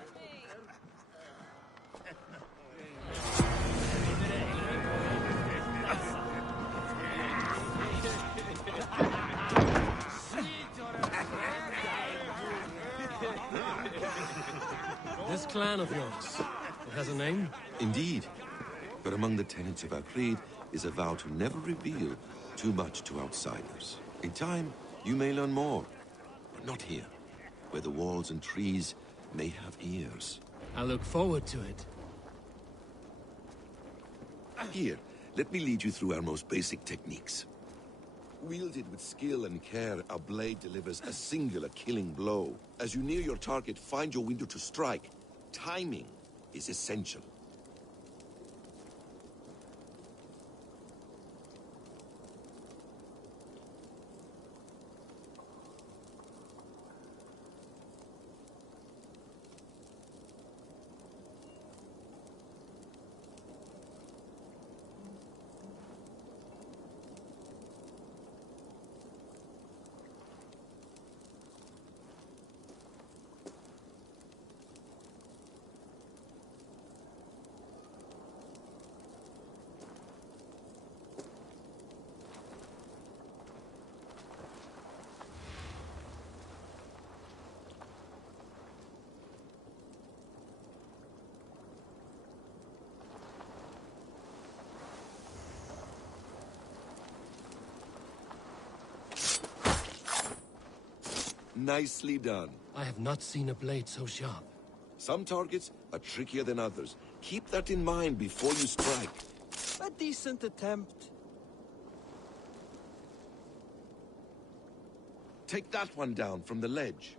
This clan of yours, it has a name? Indeed. But among the tenets of our creed is a vow to never reveal too much to outsiders. In time, you may learn more, but not here, where the walls and trees may have ears. I look forward to it. Here, let me lead you through our most basic techniques. Wielded with skill and care, our blade delivers a singular killing blow. As you near your target, find your window to strike. Timing is essential. Nicely done. I have not seen a blade so sharp. Some targets are trickier than others. Keep that in mind before you strike. A decent attempt. Take that one down from the ledge.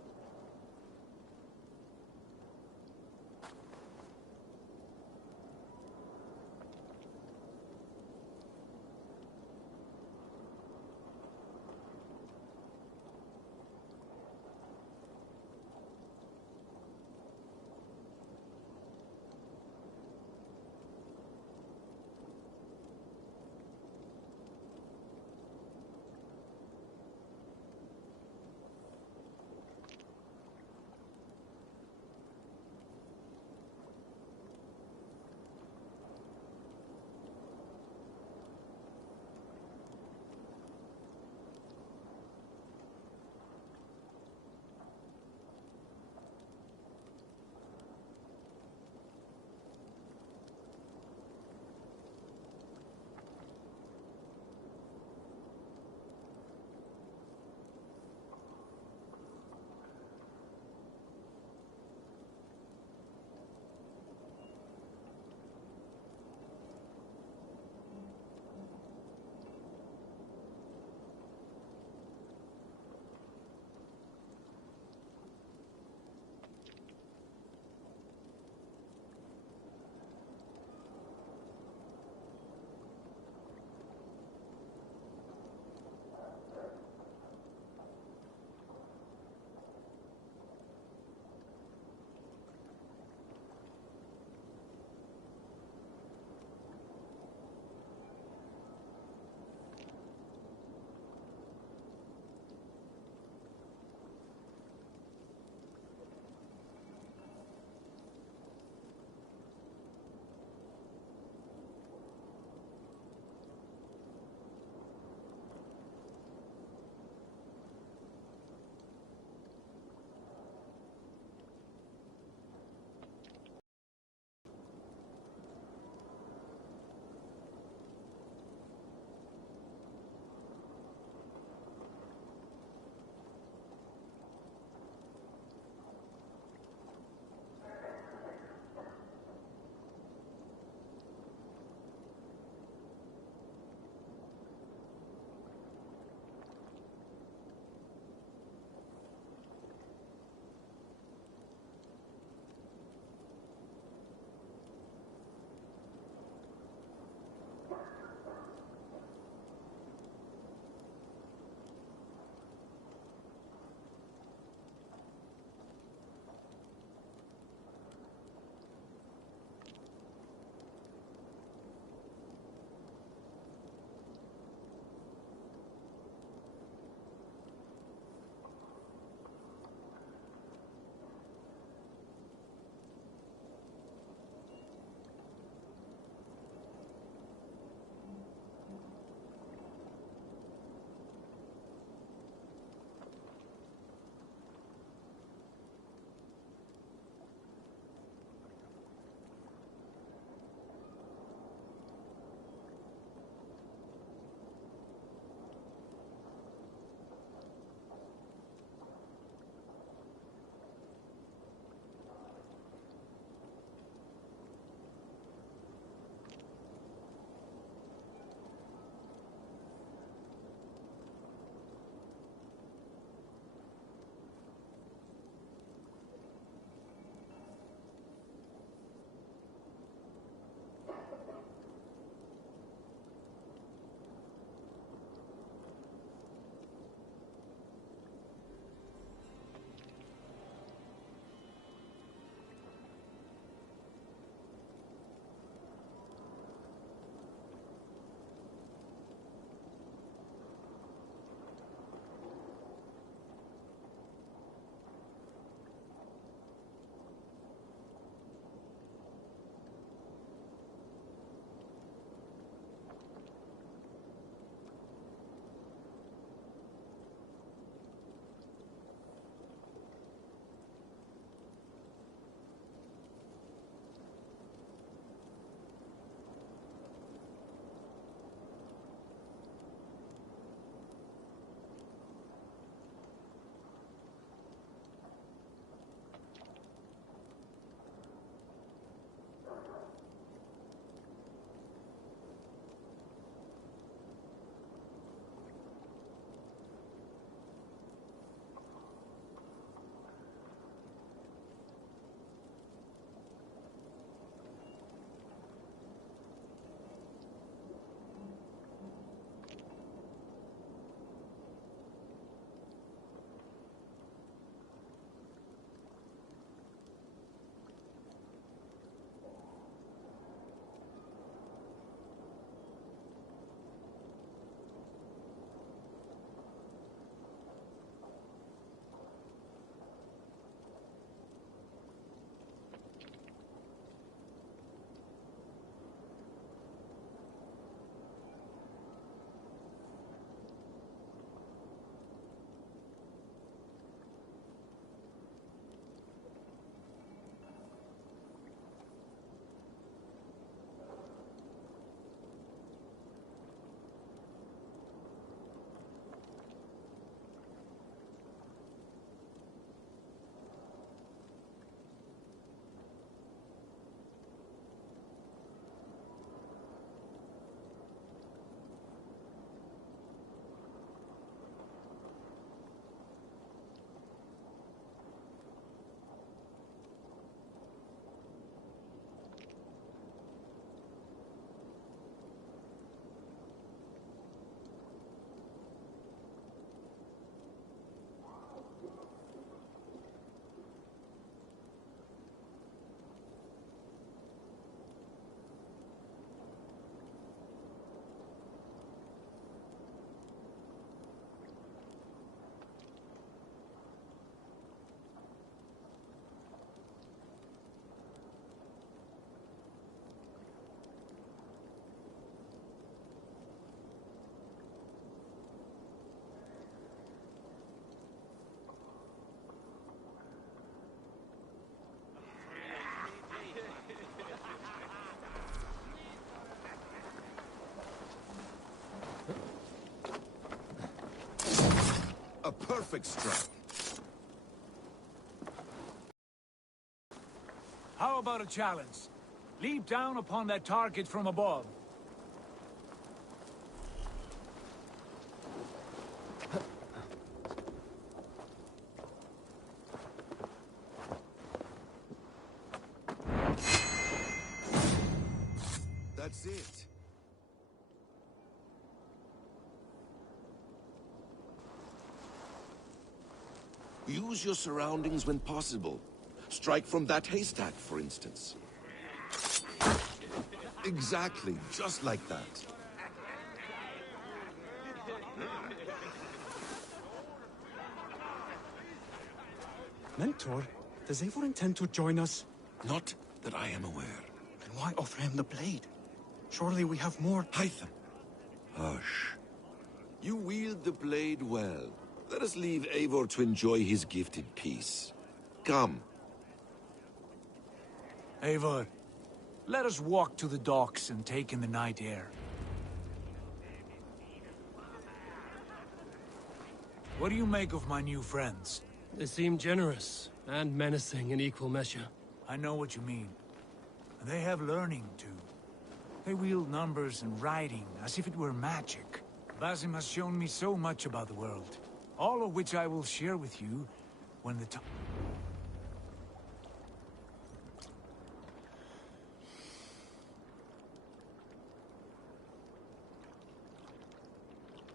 perfect strike. How about a challenge? Leap down upon that target from above. That's it. Use your surroundings when possible. Strike from that haystack, for instance. Exactly, just like that. Mentor, does Eivor intend to join us? Not that I am aware. Then why offer him the blade? Surely we have more... Hytham. Hush. You wield the blade well. Let us leave Eivor to enjoy his gift in peace. Come. Eivor, let us walk to the docks and take in the night air. What do you make of my new friends? They seem generous and menacing in equal measure. I know what you mean. And they have learning, too. They wield numbers and writing as if it were magic. Basim has shown me so much about the world, all of which I will share with you when the time...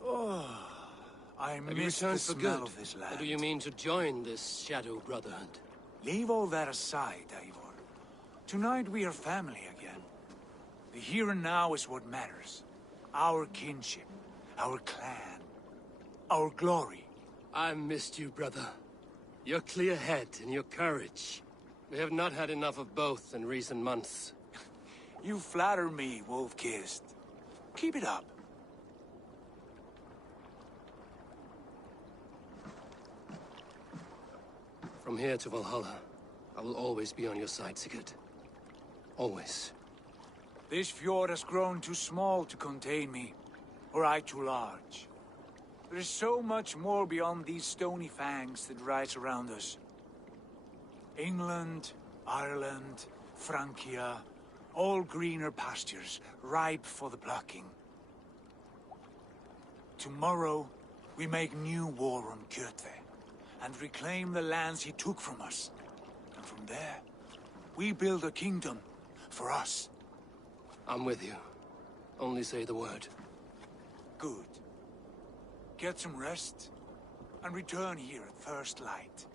Oh, I miss the smell of this land. Or do you mean to join this Shadow Brotherhood? Leave all that aside, Eivor. Tonight we are family again. The here and now is what matters. Our kinship, our clan, our glory. I've missed you, brother. Your clear head and your courage. We have not had enough of both in recent months. You flatter me, Wolf-Kissed. Keep it up. From here to Valhalla, I will always be on your side, Sigurd. Always. This fjord has grown too small to contain me, or I too large. There is so much more beyond these stony fangs that rise around us. England, Ireland, Francia, all greener pastures, ripe for the plucking. Tomorrow, we make new war on Kjotve, and reclaim the lands he took from us. And from there, we build a kingdom for us. I'm with you. Only say the word. Good. Get some rest, and return here at first light.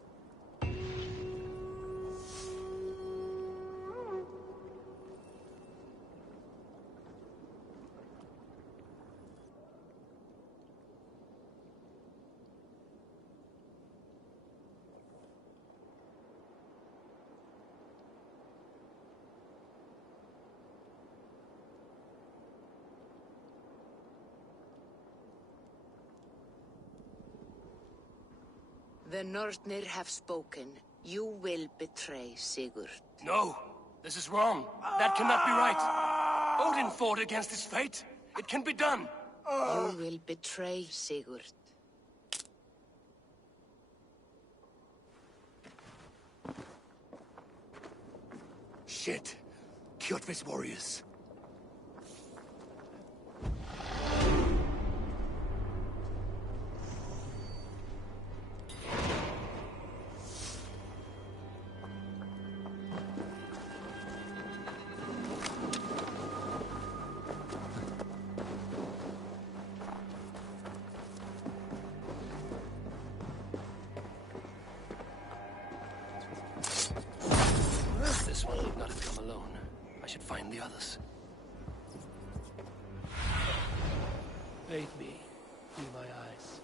The Nornir have spoken. You will betray Sigurd. No! This is wrong. That cannot be right. Odin fought against his fate. It can be done. You will betray Sigurd. Shit. Kjotve's warriors. This one would not have come alone. I should find the others. Aid me. Be my eyes.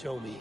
Show me.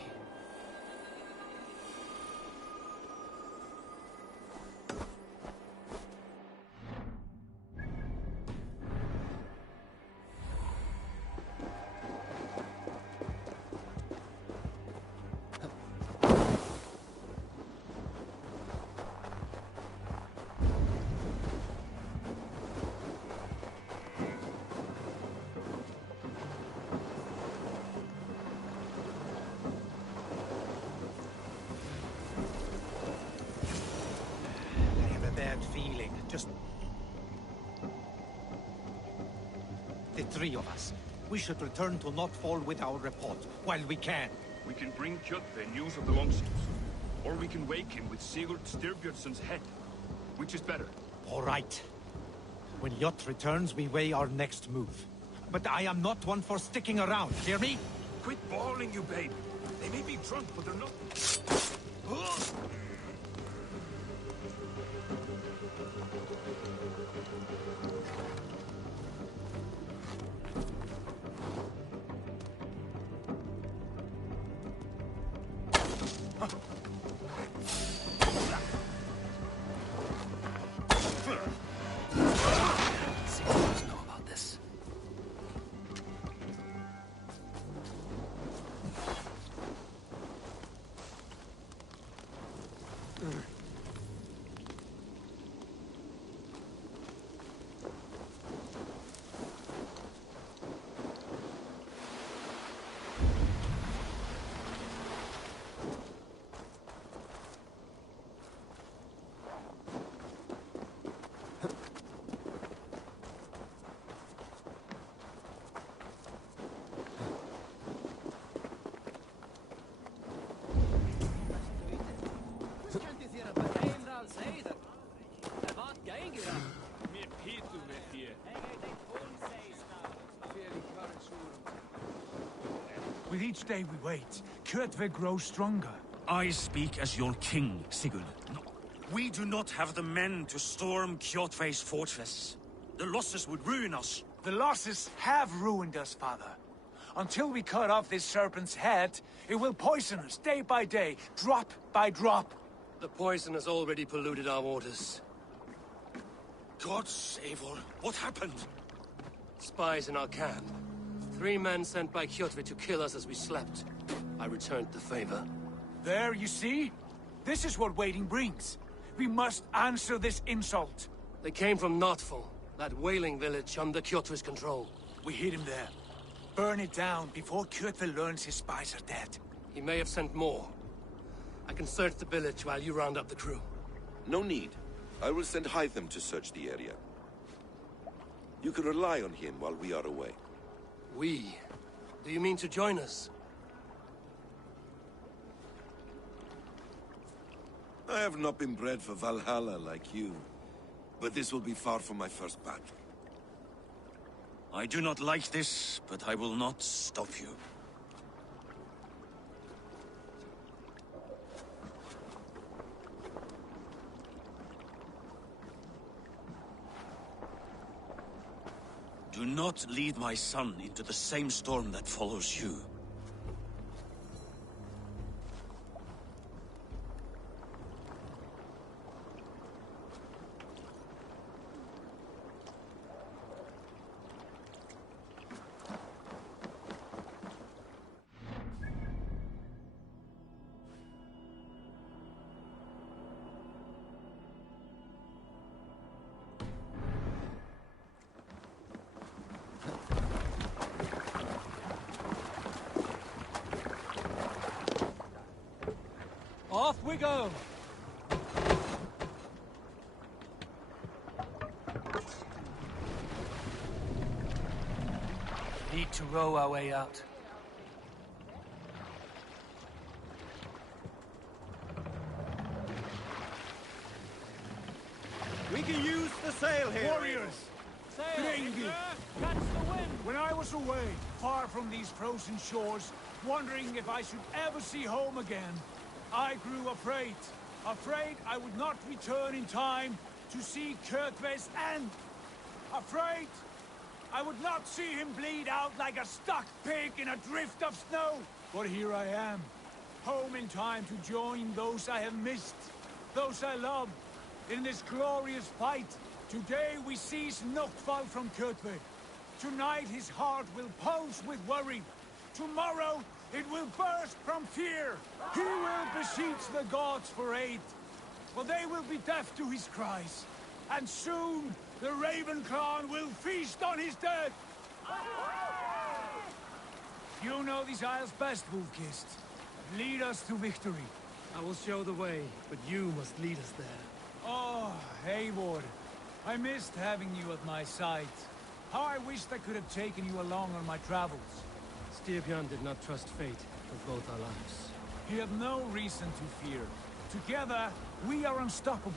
Bad feeling. Just... the three of us. We should return to Notfall with our report, while we can. We can bring Kjotve news of the longships. Or we can wake him with Sigurd Styrbjörnsson's head. Which is better? All right. When Jot returns, we weigh our next move. But I am not one for sticking around, hear me? Quit bawling, you babe. They may be drunk, but they're not... With each day we wait, Kjotve grows stronger. I speak as your king, Sigurd. We do not have the men to storm Kjotve's fortress. The losses would ruin us. The losses have ruined us, father. Until we cut off this serpent's head, it will poison us day by day, drop by drop. The poison has already polluted our waters. God save her. What happened? Spies in our camp. 3 men sent by Kjotve to kill us as we slept. I returned the favor. There, you see? This is what waiting brings. We must answer this insult. They came from Notfall, that whaling village under Kjotve's control. We hid him there. Burn it down before Kjotve learns his spies are dead. He may have sent more. I can search the village while you round up the crew. No need. I will send Hytham to search the area. You can rely on him while we are away. We? Do you mean to join us? I have not been bred for Valhalla like you, but this will be far from my first battle. I do not like this, but I will not stop you. Do not lead my son into the same storm that follows you. Off we go! Need to row our way out. We can use the sail here. Warriors! Drengi! Catch the wind! When I was away, far from these frozen shores, wondering if I should ever see home again, I grew afraid. Afraid I would not return in time to see Kjotve's end. Afraid I would not see him bleed out like a stuck pig in a drift of snow. But here I am, home in time to join those I have missed, those I love, in this glorious fight. Today we seize Noctval from Kjotve. Tonight his heart will pulse with worry. Tomorrow it will burst from fear. He will beseech the gods for aid, for they will be deaf to his cries. And soon the Raven clan will feast on his death. You know these isles best, Wolf-Kissed. Lead us to victory. I will show the way, but you must lead us there. Oh, Eivor. I missed having you at my side. How I wished I could have taken you along on my travels. Styrbjörn did not trust fate with both our lives. You have no reason to fear. Together, we are unstoppable.